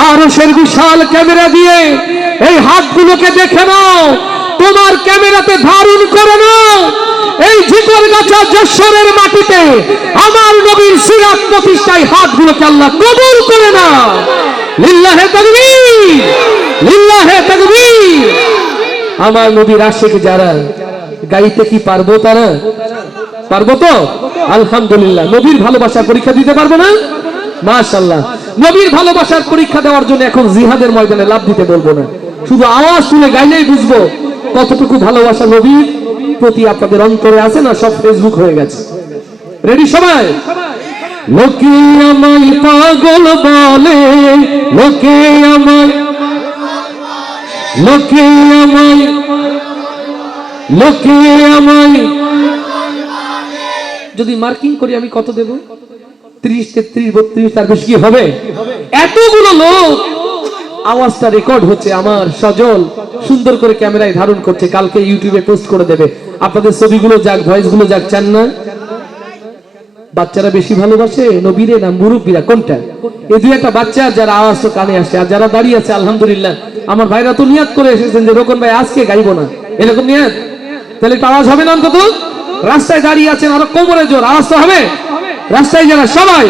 আরশের বিশাল ক্যামেরা দিয়ে এই হাতগুলোকে দেখে নাও তোমার ক্যামেরাতে ধারণ করে নাও এই ঝিকরগাছা যশোরের মাটিতে আমার নবীর সিরাত প্রতিষ্ঠায় হাতগুলোকে আল্লাহ কবুল করে নাও লিল্লাহে তাকবীর লিল্লাহে তাকবীর আমার নবীর আশিক যারা গাইতে কি পারবো তারা পারবো তো আলহামদুলিল্লাহ নবীর ভালোবাসার পরীক্ষা দিতে পারবো না মাশাআল্লাহ নবীর ভালোবাসার পরীক্ষা দেওয়ার জন্য এখন জিহাদের ময়দানে লাভ দিতে বলবো না শুধু আওয়াজ শুনে গাইলেই বুঝবো কতটুকু ভালোবাসা নবীর প্রতি আপনাদের অন্তরে আছে না সব ফেসবুক হয়ে গেছে রেডি সবাই লোকে আমায় পাগল বলে লোকে আমায় লোকে আমায় লোকে আমায় যদি মার্কিং করি আমি কত দেব 30 33 32 তার বেশি কি হবে এতগুলো লোক আওয়াজটা রেকর্ড হচ্ছে আমার সজল সুন্দর করে ক্যামেরায় ধারণ করছে কালকে ইউটিউবে পোস্ট করে দেবে আপনাদের ছবিগুলো যাক ভয়েসগুলো যাক চান না বাচ্চারা বেশি ভালোবাসে নবীরে না মুরব্বীরা কোনটা এই দুই একটা বাচ্চা যারা আওয়াজ তো কানে আসে আর যারা দাঁড়িয়ে আছে আলহামদুলিল্লাহ আমার ভাইরা তো নিয়াত করে এসেছেন যে রোকন ভাই আজকে গাইবো না এরকম নিয়াত তাহলে একটু আওয়াজ হবে না অন্তত রাস্তায় দাঁড়িয়ে আছেন আরো কোমরে জোর আওয়াজ তো হবে রাস্তায় যারা সবাই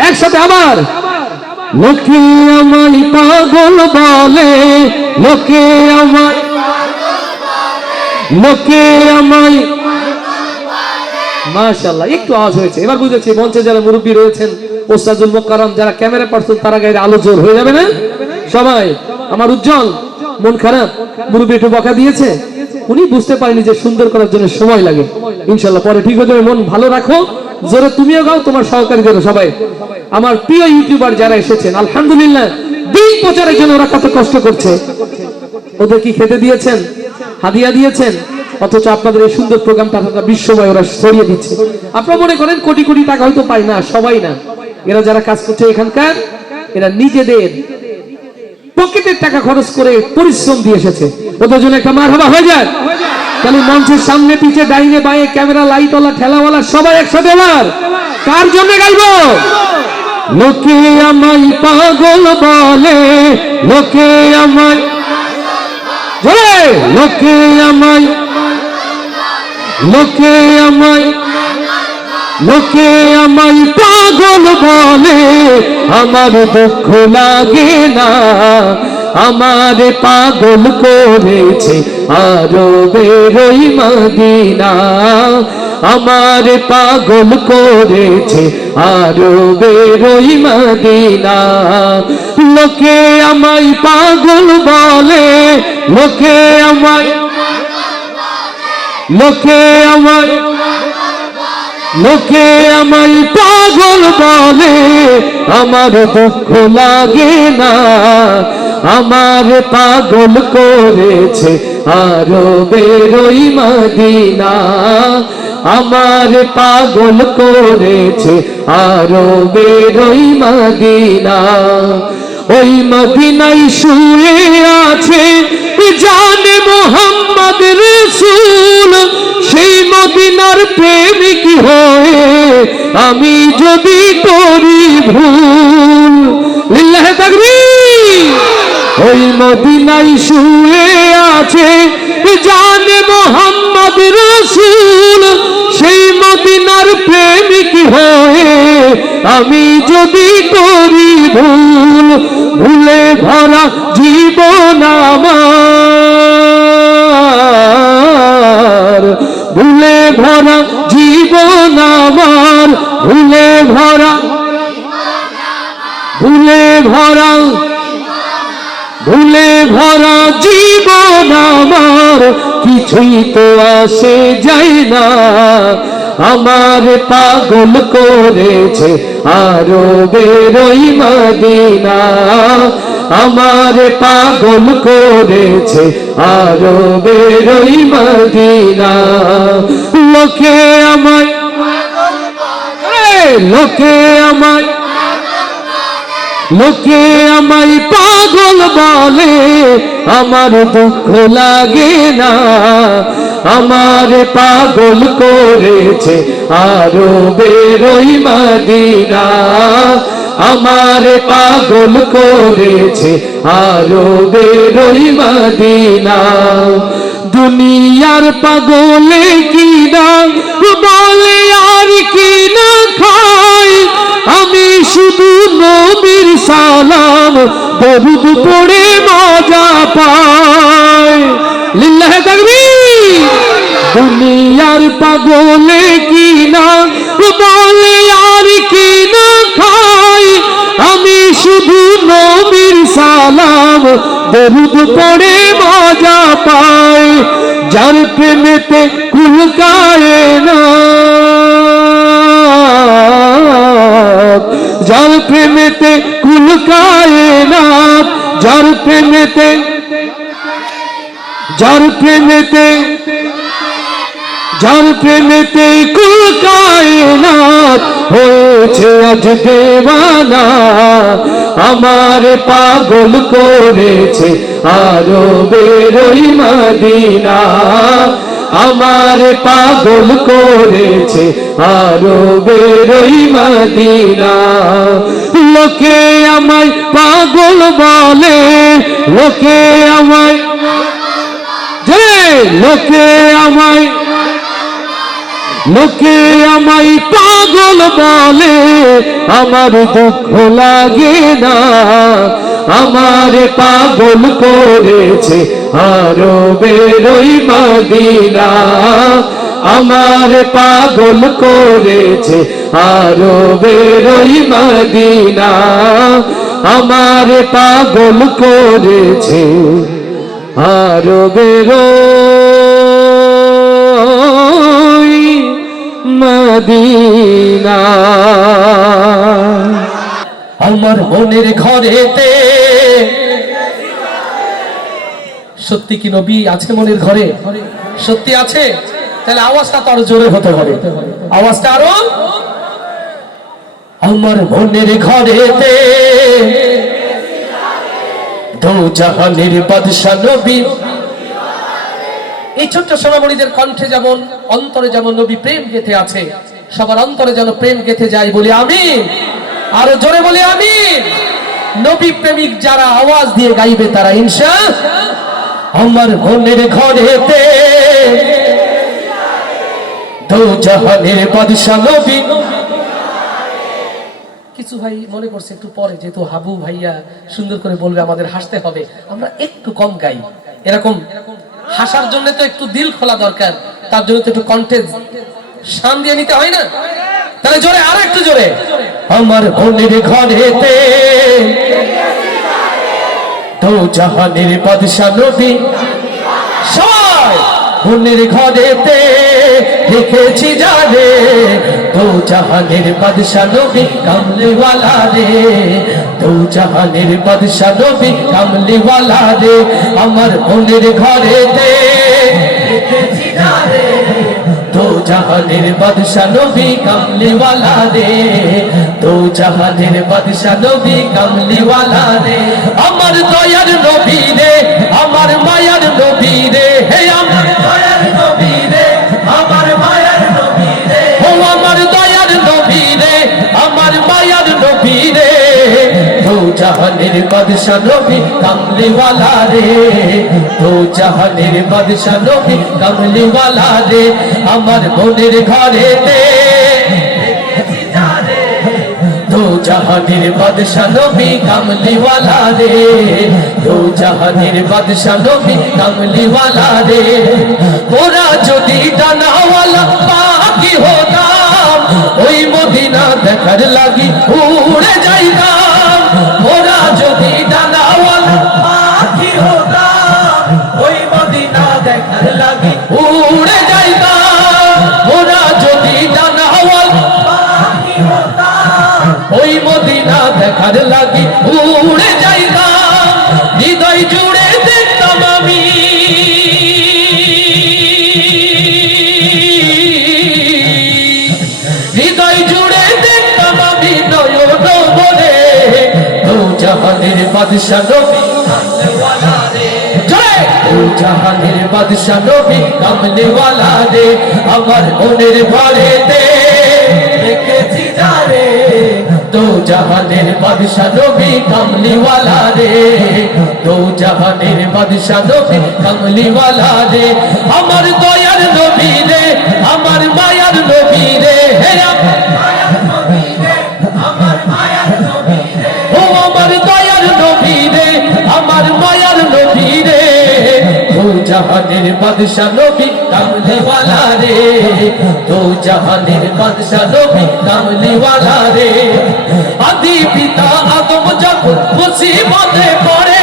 একসাথে আবার লোকে আমায় পাগল বলে লোকে আমায় লোকে আমায় মাশাআল্লাহ একটু আওয়াজ হয়েছে এবার বুঝেছি মঞ্চে যারা মুরব্বী রয়েছেন ওস্তাদুল মুকাররম যারা ক্যামেরা পার্সন তারা গায়ে আলো জোর হয়ে যাবে না সবাই আমার উজ্জ্বল মন খারাপ মুরব্বী একটু বকা দিয়েছে উনি বুঝতে পারেনি যে সুন্দর করার জন্য সময় লাগে ইনশাআল্লাহ পরে ঠিক হয়ে যাবে মন ভালো রাখো জোরে তুমিও গাও তোমার সহকারীদেরও সবাই আমার প্রিয় ইউটিউবার যারা এসেছেন আলহামদুলিল্লাহ দিন প্রচারের জন্য ওরা কত কষ্ট করছে, ওদের কি খেতে দিয়েছেন, হাদিয়া দিয়েছেন? অথচ আপনাদের এই সুন্দর প্রোগ্রামটা বিশ্বময় ওরা ছড়িয়ে দিচ্ছে। আপনারা মনে করেন কোটি কোটি টাকা হয়তো পায় না, সবাই না, এরা যারা কাজ করছে এখানকার, এরা নিজেদের পকেটের টাকা খরচ করে পরিশ্রম দিয়ে এসেছে। ওদের জন্য একটা মারহাবা হয়ে যায়। তাহলে মঞ্চের সামনে পিছে ডাইনে বাঁয়ে ক্যামেরা লাইটওয়ালা ঠেলাওয়ালা সবাই একসাথে এবার কার জন্য গাইবো? লোকে আমায় পাগল বলে, লোকে আমায় জোরে, লোকে আমায়, লোকে আমায়, লোকে আমায় পাগল বলে, আমার দুঃখ লাগে না, আমার পাগল করেছে আরবের ওই মদিনা, আমার পাগল করেছে আরবের ওই মদিনা। লোকে আমায় পাগল বলে, লোকে আমায়, লোকে আমায়, লোকে আমায় পাগল বলে, আমার দুঃখ লাগে না, আমার পাগল করেছে আরবের ওই মদিনা, আমার পাগল করেছে আরবের ওই মদিনা। ওই মদিনায় শুয়ে আছে জানে মোহাম্মদ রাসূল, সেই মদিনার প্রেমিক হয়ে আমি যদি করি ভুল, লিল্লাহে তাকবীর। ওই মদিনায় শুয়ে আছে জানে মোহাম্মদ রাসূল, সেই মদিনার প্রেমিক হয়ে আমি যদি করি ভুল, ভুলে ভরা জীবন আমার, ভুলে ভরা জীবন আমার, ভুলে ভরা, ভুলে ভরা, ভুলে ভরা জীবন আমার, কিছুই তো আসে যায় না, আমার পাগল করেছে আরবের ওই মদিনা, আমার পাগল করেছে আরবের ওই মদিনা। লোকে আমায়, লোকে আমায়, লোকে আমায় পাগল বলে, আমার দুঃখ লাগে না, আমার পাগল করেছে আরবের ওই মদিনা, আমার পাগল করেছে আরবের ওই মদিনা। দুনিয়ার পাগলে কিনা বলে আর কিনা খাই, আমি শুধু নবীর সালাম দরুদ পড়ে মজা পাই, লিল্লাহে তাকবীর। দুনিয়ার পাগলে কিনা বলে আর কিনা খাই, আমি শুধু নবীর সালাম দরুদ পড়ে মজা পাই। যার প্রেমেতে কুলকায় না, যার প্রেমেতে কুলকায় না, যার প্রেমেতে, যার প্রেমেতে, যার প্রেমেতে কুলকায় না হয়েছে আজ দেওয়ানা, আমার পাগল করেছে আরবের ওই মদিনা, আমার পাগল করেছে আরবের ওই মদিনা। লোকে আমায় পাগল বলে, লোকে আমায়, যে লোকে আমায়, লোকে আমায় পাগল বলে, আমার দুঃখ লাগে না, আমার পাগল করেছে আরবের ওই মদিনা, আমার পাগল করেছে আরবের ওই মদিনা, আমার পাগল করেছে আরবের ওই মদিনা। আমার মনের ঘরেতে সত্যি কি নবী আছে মনের ঘরে? সত্যি আছে? তাহলে আওয়াজটা তো আরো জোরে হতে হবে, আওয়াজটা আরো। আমার মনের ঘরেতে দো জাহানের বাদশা নবী। এই ছোট্ট সোনামণিদের কণ্ঠে যেমন, অন্তরে যেমন নবী প্রেম গেথে আছে, সবার অন্তরে যেন প্রেম গেথে যায়, বলি আমিন। আরো জোরে বলি আমিন। নবী প্রেমিক যারা আওয়াজ দিয়ে গাইবে তারা ইনশাআল্লাহ। আমার মনের ঘরেতে দো জাহানের বাদশা নবী। কিছু ভাই মনে করছে একটু পরে, যেহেতু হাবু ভাইয়া সুন্দর করে বলবে আমাদের হাসতে হবে, আমরা একটু কম গাই। এরকম হাসার জন্য তো একটু দিল খোলা দরকার, তার জন্য তো একটু কণ্ঠে শান দিয়ে নিতে হয় না? তাহলে জোরে, আর একটু জোরে। আমার মনের ঘরেতে দো জাহানের বাদশা নবী। সবাই মনের ঘরেতে দেখেছি যারে দো জাহানের বাদশা নবী কামলিওয়ালা রে। দো জাহানের বাদশা নবী কামলিওয়ালা রে। আমার মনের ঘরেতে দেখেছি যারে দো জাহানের বাদশা নবী কামলিওয়ালা রে। দো জাহানের বাদশা নবী কামলিওয়ালা রে। আমার দয়ার নবী রে, আমার মায়ার নবী রে। হে আমার দয়ার নবী রে, আমার মায়ার নবী রে। ও আমার দয়ার নবী রে, আমার মায়ার নবী রে। দো জাহানের বাদশা নবী কামলিওয়ালা রে। দো জাহানের বাদশা নবী কামলিওয়ালা রে। আমার মনের ঘরেতে দেখেছি যারে দো জাহানের বাদশা নবী কামলিওয়ালা রে। দো জাহানের বাদশা নবী কামলিওয়ালা রে। ওরা যদি ডানাওয়ালা পাখি হতাম, ওই মদিনা দেখার লাগি উড়ে যাইতাম। ওরা যদি ডানাওয়ালা পাখি হতাম, ওই মদিনা দেখার লাগি উড়ে যাইতাম। ওরা যদি ডানাওয়ালা পাখি হতাম, ওই মদিনা দেখার লাগি উড়ে যাইতাম। হৃদয় জুড়ে দেখতাম আমি হৃদয় জুড়ে দেখতাম আমি নয়ন ভরে দো জাহানের বাদশা নবী কামলিওয়ালা রে। জয় দো জাহানের বাদশা নবী কামলিওয়ালা রে। আমার মনের ঘরেতে দেখেছি যারে দো জাহানের বাদশা নবী কামলিওয়ালা রে। দো জাহানের বাদশা নবী কামলিওয়ালা রে। আমার দয়ার নবী রে, আমার মায়ার নবী রে। হে আমার মায়ার নবী রে, আমার মায়ার নবী রে। ও আমার দয়ার নবী রে, আমার মায়ার নবী রে। দো জাহানের বাদশা নবী কামলিওয়ালা রে। দো জাহানের বাদশা নবী কামলিওয়ালা রে। আদি পিতা আদম যখন মুসিবতে পড়ে,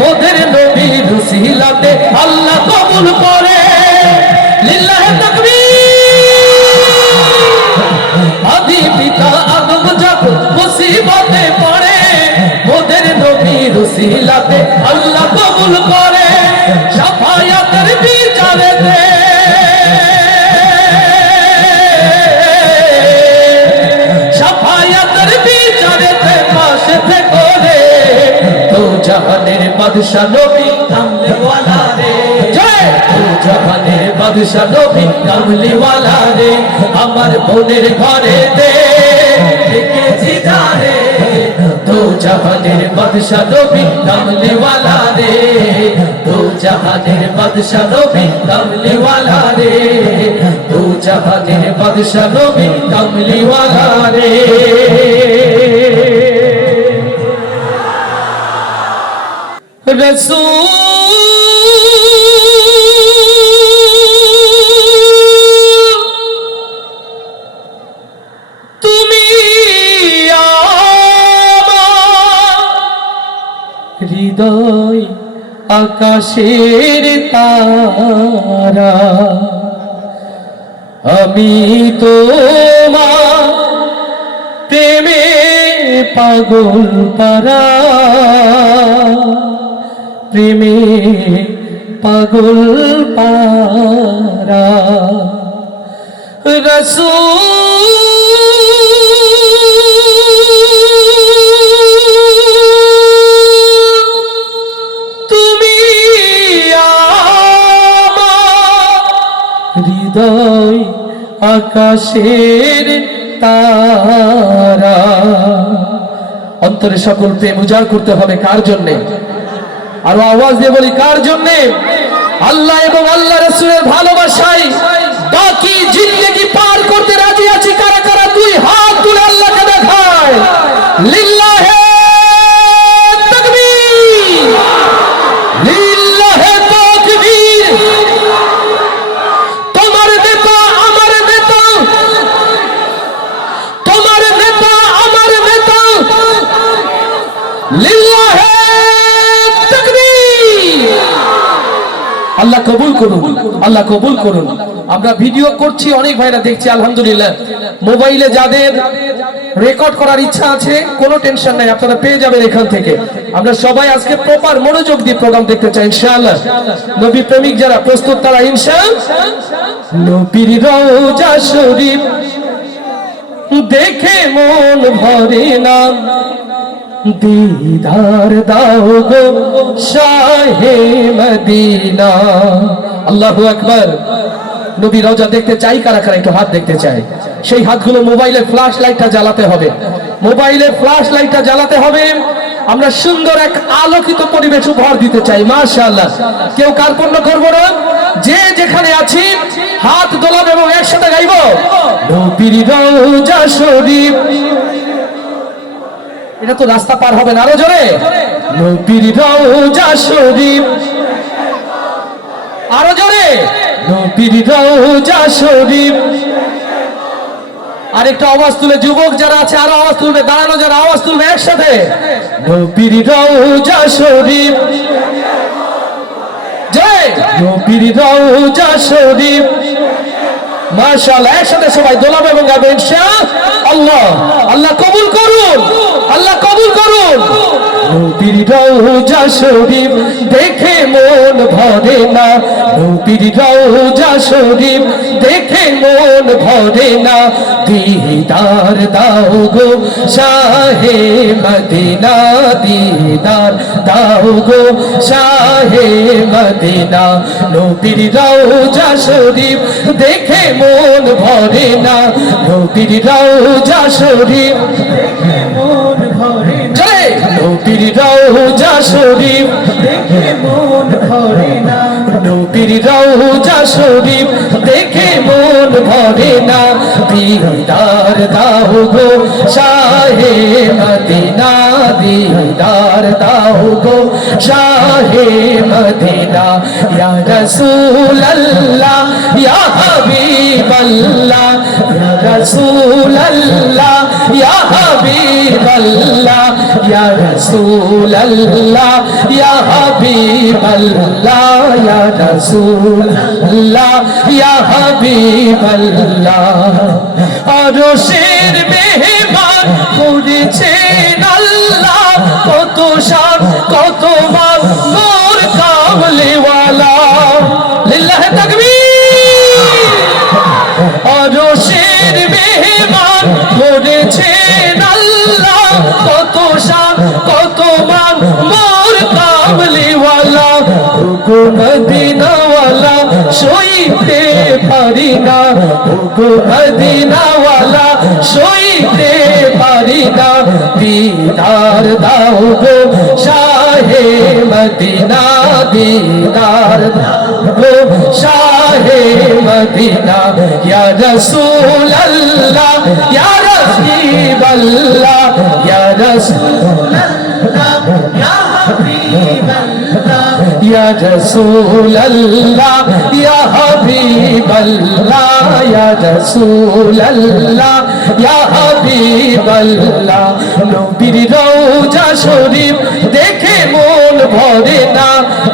মোদের নবীর উসিলাতে আল্লাহ কবুল করে। লিল্লাহে তাকবীর। আদি পিতা আদম যখন মুসিবতে পড়ে, মোদের নবীর উসিলাতে আল্লাহ কবুল করে। শাফায়াতের বিচারেতে শাফায়াতের বিচারেতে পাশে থেকে রে দো জাহানের বাদশা নবী কামলিওয়ালা রে। জয় দো জাহানের বাদশা নবী কামলিওয়ালা রে। আমার মনের ঘরেতে দেখেছি যারে দো জাহানের বাদশা নবী কামলিওয়ালা রে। দো জাহানের বাদশা নবী কামলিওয়ালা রে। দো জাহানের বাদশা নবী কামলিওয়ালা রে। রাসূল তুমি আমার হৃদয় আকাশের তারা, আমি তোমার প্রেমে পাগল পারা, প্রেমে পাগল পারা রাসূল তুমি আমার হৃদয় আকাশের তারা। অন্তরে সকল প্রেম উজাড় করতে হবে কার জন্যে? আর আওয়াজ দিয়ে বলি কার জন্যে? আল্লাহ এবং আল্লাহ রাসূলের ভালোবাসায় বাকি জিন্দেগি পার করতে রাজি আছি কারা কারা? দুই হাত তুলে আল্লাহকে দেখায়। লিল্লাহে তাকবীর, লিল্লাহে তাকবীর। তোমার নেতা আমার নেতা, তোমার নেতা আমার নেতা। লিল্লাহে আল্লাহ কবুল করুন, আল্লাহ কবুল করুন। আমরা ভিডিও করছি, অনেক ভাইরা দেখছি আলহামদুলিল্লাহ। মোবাইলে যাদের রেকর্ড করার ইচ্ছা আছে কোনো টেনশন নাই, আপনারা পেয়ে যাবেন এখান থেকে। আমরা সবাই আজকে প্রপার মনোযোগ দিয়ে প্রোগ্রাম দেখতে চাই ইনশাআল্লাহ। নবী প্রেমিক যারা প্রস্তুত তারা ইনশাআল্লাহ। নবীর রওজা শরীফ দেখে মন ভরে না, दीदार दाओ गो शाहे मदीना। আল্লাহু আকবার। নবী রওজা দেখতে চাই কারা কারা? একটু হাত দেখতে চাই। সেই হাতগুলো মোবাইলের ফ্ল্যাশ লাইটটা জ্বালাতে হবে, মোবাইলের ফ্ল্যাশ লাইটটা জ্বালাতে হবে। আমরা সুন্দর এক আলোকিত পরিবেশ উপহার দিতে চাই মাশাআল্লাহ। কেউ কার্পণ্য করব না, যে যেখানে আছি হাত দোলাব এবং একসাথে গাইব নবীর রওজা শরীফ। এটা তো রাস্তা পার হবে না, আরো জোরে। নবীর রওজা শরীফ, আরো জোরে। নবীর রওজা শরীফ। আরেকটা আওয়াজ তুলে যুবক যারা আছে আরো আওয়াজ তুলবে, দাঁড়ানো যারা আওয়াজ তুলবে একসাথে। নবীর রওজা শরীফ, জয় নবীর রওজা শরীফ। মাশাআল্লাহ, একসাথে সবাই দোলাবে এবং গাবে ইনশাআল্লাহ। আল্লাহ কবুল করুন, আল্লাহ কবুল করুন। নবীর রওজা শরীফ দেখে মন ভরে না, নবীর রওজা শরীফ দেখে মন ভরে না। दीदार दाओ गो शाहे मदीना, दीदार दाओ गो शाहे मदीना। नबीर रওজা শরীফ দেখে মন ভরে না, নবীর রওজা শরীফ দেখে মন ভরে না। নবীর রওজা শরীফ দেখে মন ভরে না, নবীর রওজা শরীফ দেখে মন ভরে না। दीदार दाओ गो शाहे मदीना, दीदार दाओ गो शाहे मदीना। या रसूल अल्लाह या हबीब अल्लाह, या रसूल अल्लाह या हबीब अल्लाह, या रसूल अल्लाह या हबीब अल्लाह, या रसूल अल्लाह या हबीब अल्लाह। আরশের মেহমান করেছেন আল্লাহ, কত শান কত মান নূর কামলিওয়ালা। লিল্লাহি তাকবীর। আরশের মেহমান করেছেন আল্লাহ, কত শান কত মান নূর কামলিওয়ালা। গো মদিনাওয়ালা সইতে পারি না, গো মদিনাওয়ালা সইতে পারি না। दीदार दाओ गो शाहे मदीना, दीदार दाओ गो शाहे मदीना। या रसूल अल्लाह या हबीब अल्लाह, या रसूल अल्लाह या हबीब अल्लाह, या रसूल अल्लाह या हबीब अल्लाह, या रसूल अल्लाह या हबीब अल्लाह। नबीर रওজা শরীফ দেখে মন ভরে না,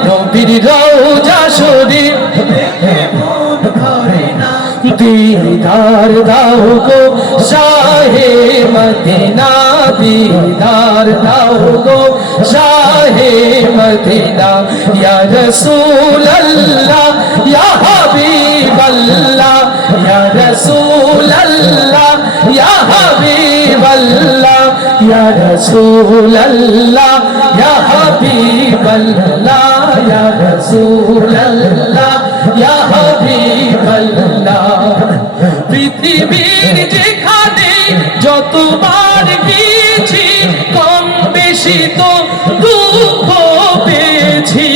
নবীর রওজা শরীফ দেখে মন ভরে না। दीदार दाओ गो शाहे मदीना, दीदार दाओ गो शाहे शाहे मदीना या रसूल अल्लाह या हबीब अल्लाह या रसूल अल्लाह या हबीब अल्लाह या रसूल अल्लाह या हबीब अल्लाह या रसूल अल्लाह या हबीब अल्लाह পৃথিবীর যেখানে যতবার গিয়েছি কম বেশি তো দুঃখ পেয়েছি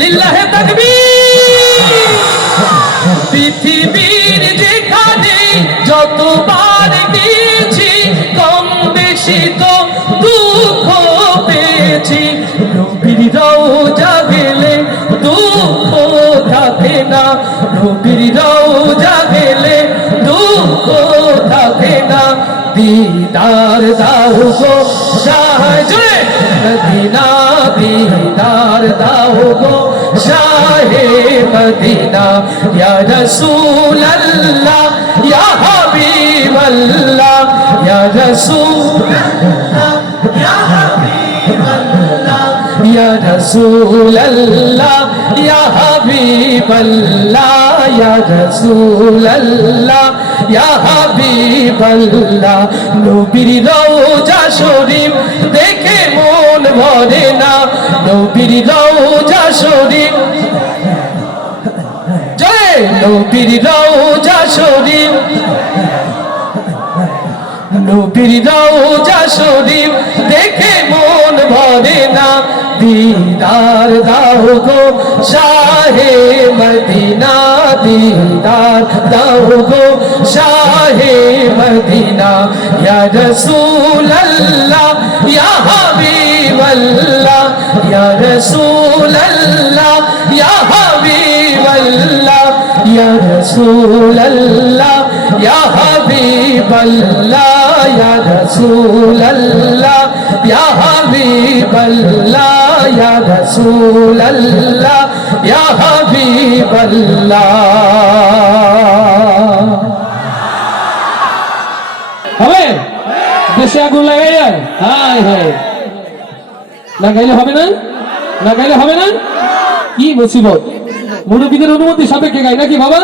লিল্লাহে তাকবীর পৃথিবীর যেখানে যতবার গিয়েছি কম বেশি তো দুঃখ পেয়েছি নবীর রওজা গেলে দুঃখ থাকে না নবীর রওজা গেলে দুঃখ থাকে না दीदार दाओ गो शाह जुए मदीना दीदार दाओ गो शाहे मदीना या रसूल अल्लाह या हबीब अल्लाह या रसूल अल्लाह या हबीब अल्लाह या रसूल अल्लाह या हबीब अल्लाह या रसूल अल्लाह या हबीब अल्लाह नबीर रौजा शरीफ देखे मन भरे ना नबीर रौजा शरीफ जय नबीर रौजा शरीफ नबीर रौजा शरीफ देखे मन भरे ना दीदार दाओ गो शाहे मदीना दीदार दाओ गो शाहे मदीना या रसूल अल्लाह या हबीब अल्लाह या रसूल अल्लाह या हबीब अल्लाह या रसूल अल्लाह या हबीब अल्लाह या रसूल अल्लाह या हबीब अल्लाह या रसूल अल्लाह या हबीब अल्लाह হবে দেশে আগুন লাগাইয়া হায় হায় লাগাইলে হবে না লাগাইলে হবে না কি মুসিবত মুরব্বীদের অনুমতি সাপেক্ষে গাই নাকি বাবা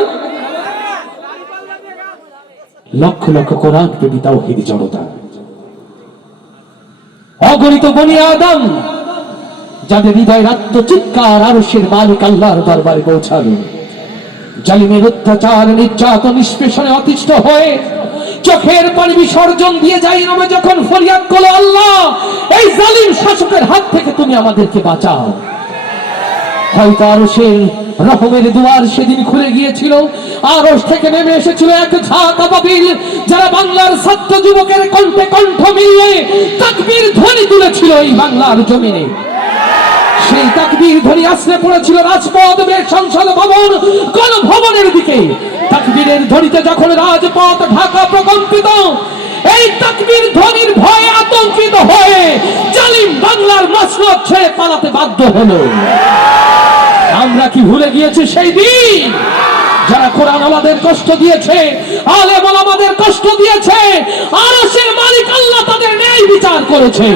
লক্ষ লক্ষ কোরআন প্রেমী তাওহীদি জনতা অগণিত বনি আদম যাদের হৃদয়ের আত্মচিৎকার আরশের মালিক আল্লাহর দরবারে পৌঁছালো জালিমের অত্যাচার নির্যাতন নিষ্পেষণে অতিষ্ঠ হয়ে চোখের পানি বিসর্জন দিয়ে যাই নামে যখন ফরিয়াদ করলো আল্লাহ এই জালিম শাসকের হাত থেকে তুমি আমাদেরকে বাঁচাও হয়তো আরশের রহমের দুয়ার সেদিন খুলে গিয়েছিল আরশ থেকে নেমে এসেছিল এক ঝাঁক আবাবিল যারা বাংলার ছাত্র যুবকের কণ্ঠে কণ্ঠ মিলিয়ে তাকবীর ধ্বনি তুলেছিল এই বাংলার জমিনে সেই তাকবীর ধ্বনি আশ্রে পড়েছিল রাজপথ সংসদ ভবন গণভবনের দিকে তাকবীরের ধ্বনিতে যখন রাজপথ ঢাকা প্রকম্পিত এই তাকবীর ধ্বনির ভয়ে আতঙ্কিত হয়ে জালিম বাংলার মসনদ ছেড়ে পালাতে বাধ্য হলো আমরা কি ভুলে গিয়েছি সেই দিন যারা কোরআন আমাদের কষ্ট দিয়েছে আলেম আমাদের কষ্ট দিয়েছে আরশের মালিক আল্লাহ তাদের ন্যায় বিচার করেছে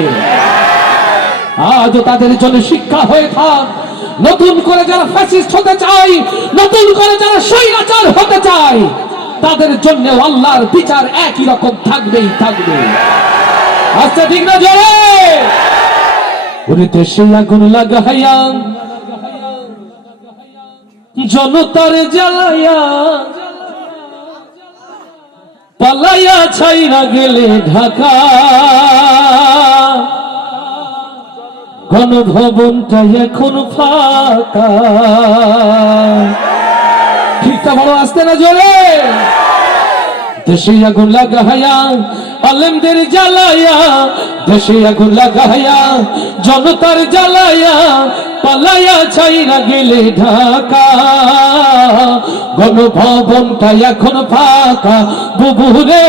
আজ তাদের জন্য শিক্ষা হয়ে থাক নতুন করে যারা ফ্যাসিস্ট হতে চায় নতুন করে যারা স্বৈরাচার হতে চায় তাদের জন্য আল্লাহর বিচার একই রকম থাকবেই থাকবে আচ্ছা ঠিক না জোরে ওরে দেশে আগুন লাগাইয়া জনতার জ্বালাইয়া পালাইয়া ছাইরা গেলে ঢাকা গণভবনটা এখন ফাঁকা ঠিকটা বড় আসতে না জোরে দেশে আগুন লাগাইয়া আলেমদের জ্বালাইয়া দেশে আগুন লাগাইয়া জনতার জ্বালাইয়া পালাইয়া ছাইরা গেলে ঢাকা গণভবনটা এখন ফাঁকা বুবুরে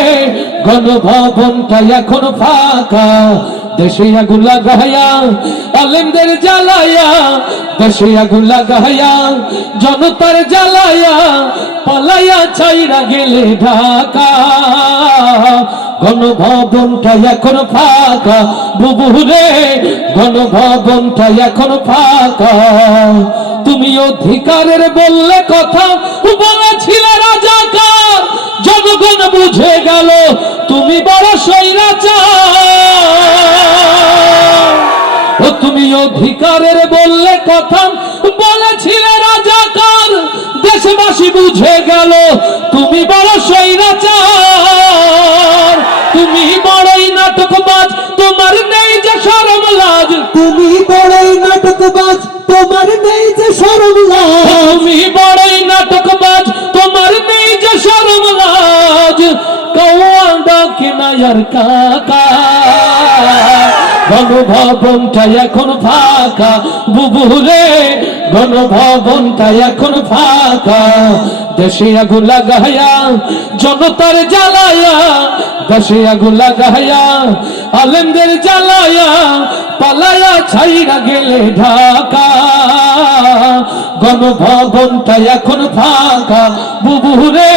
গণভবনটা এখন ফাঁকা দেশে আগুন লাগাইয়া আলেমদের জ্বালাইয়া দেশে আগুন লাগাইয়া জনতার জ্বালাইয়া পালাইয়া ছাইরা গেলে ঢাকা গণভবনটা এখন ফাঁকা, বুবুরে গণভবনটা এখন ফাঁকা। তুমি অধিকারের বললে কথা, বলেছিলে রাজাকার, জনগণ বুঝে গেল তুমি বড় স্বৈরাচার। ও তুমি অধিকারের বললে কথা, বলেছিলে রাজাকার, দেশবাসী বুঝে গেল তুমি বড় স্বৈরাচার। তুমি বড়ই নাটকবাজ, তোমার নেই যে শরম লাজ। তুমি বড়ই নাটকবাজ, তোমার নেই যে শরম লাজ। তুমি বড়ই নাটকবাজ, তোমার নেই যে শরম লাজ। কৌয়া ডাকে না আর কাকা, গণভবনটা এখন ফাঁকা, বুবুরে গণভবনটা এখন ফাঁকা। দেশে আগুন লাগায়া জনতার জ্বালায়া, দেশে আগুন লাগায়া আলেমদের জ্বালায়া, পালায়া ছাইরা গেলে ঢাকা। গণভবনটা এখন ফাঁকা, বুবুরে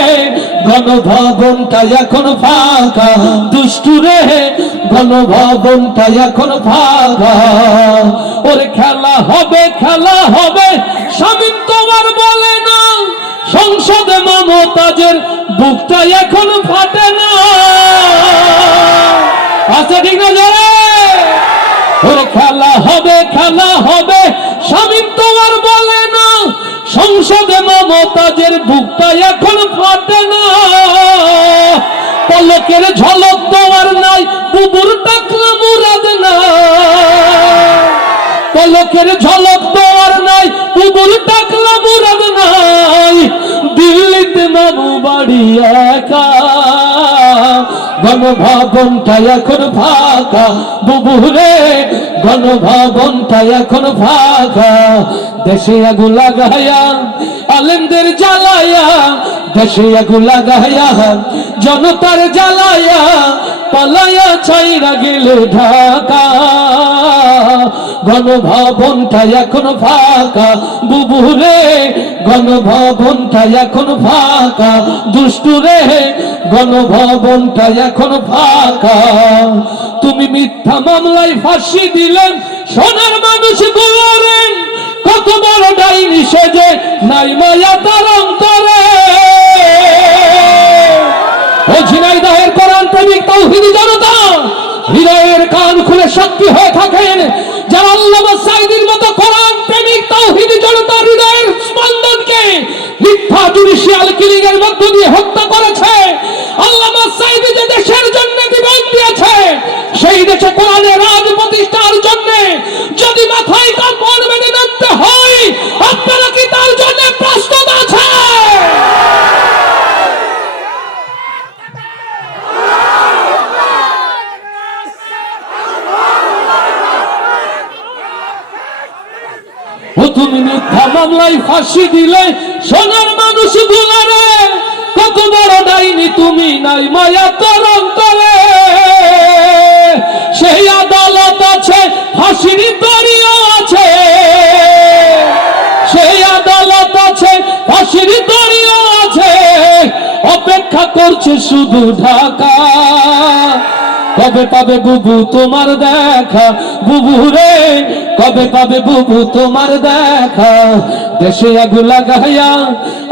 গণভবনটা এখন ফাঁকা। দুষ্টুরে গণভবনটা এখন ফাঁকা। ওরে খেলা হবে, খেলা হবে, স্বামীন তোমার বলে না, সংসদে মমতাজের বুকটা এখন ফাটে না। আচ্ছা ঠিক না যারা? ওরে খেলা হবে, খেলা হবে, স্বামীন তোমার বলে না, সংসদে মমতাজের বুকটা এখন ফাটে না। পলকের ঝলক তোমার নাই, বুবুর টাকলা মুরাদ না। পলকের ঝলক তোমার নাই, বুবুর টাকলা মুরাদ নাই। দিল্লিতে মামু বাড়ি একা, গণভবনটা এখন ফাঁকা, বুবুরে গণভবনটা এখন ফাঁকা। দেশে আগুন লাগায়া আলেমদের জ্বালায়া, দেশে আগুন লাগায়া জনতার জ্বালায়া, পালায়া ছাইরা গেলে ঢাকা। গণভবনটা এখন ফাঁকা, বুবুরে গণভবনটা এখন ফাঁকা। দুষ্টুরে গণভবনটা এখন ফাঁকা। তুমি মিথ্যা মামলায় ফাঁসি দিলেন সোনার মানুষ গুলোরে, কত বড় ডাইনি সেজে নাই মায়া তার অন্তরে। ও ঝিনাইদহের কোরআন প্রেমিক তাওহীদি জনতা, হৃদয়ের কান খুলে সাক্ষী হয়ে থাকেন যারা আল্লামা সাঈদীর মতো কোরআন প্রেমিক তাওহীদি জনতার হৃদয়ের স্পন্দনকে মিথ্যা জুডিশিয়াল কিলিং এর মধ্য দিয়ে হত্যা করেছে। আল্লামা সাঈদী যে দেশের জন্য জীবন দিয়েছে, সেই দেশে কোরআনের রাজ প্রতিষ্ঠার জন্য যদি মাথায় কাপড় বেঁধে নামতে হয়, আপনারা কি তার জন্য প্রস্তুত আছে? ও তুমি মিথ্যা মামলায় ফাঁসি দিলে সোনার মানুষ গুলারে, কত বড় ডাইনি তুমি নাই মায়া তোর অন্তরে। সেই আদালত আছে, ফাঁসির দড়িও আছে, সেই আদালত আছে, ফাঁসির দড়িও আছে, অপেক্ষা করছে শুধু ঢাকা। কবে পাবে বুবু তোমার দেখা, বুবু রে কবে পাবে বুবু তোমার দেখা। দেশে আগুন লাগায়া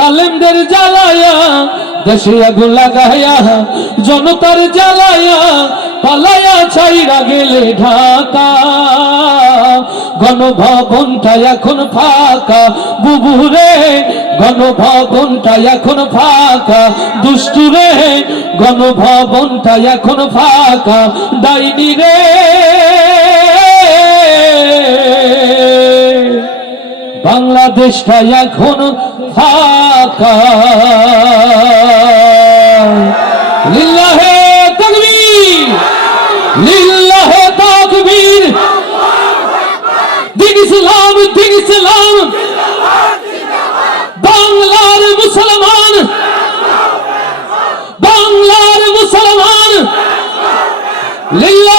আলেমদের জ্বালায়া, দেশে আগুন লাগায়া জনতার জ্বালায়া, পালায়া ছাইরা গেলে ঢাকা। গণভবনটা এখন ফাঁকা, বুবুরে গণভবনটা এখন ফাঁকা। দুষ্টুরে গণভবনটা এখন ফাঁকা। ডাইনি রে বাংলাদেশটা এখন ফাঁকা। লিল্লাহে তাকবীর, লিল্লাহে তাকবীর। দিন ইসলাম, দিন ইসলাম, বাংলার মুসলমান, বাংলার মুসলমান। লিল্লাহে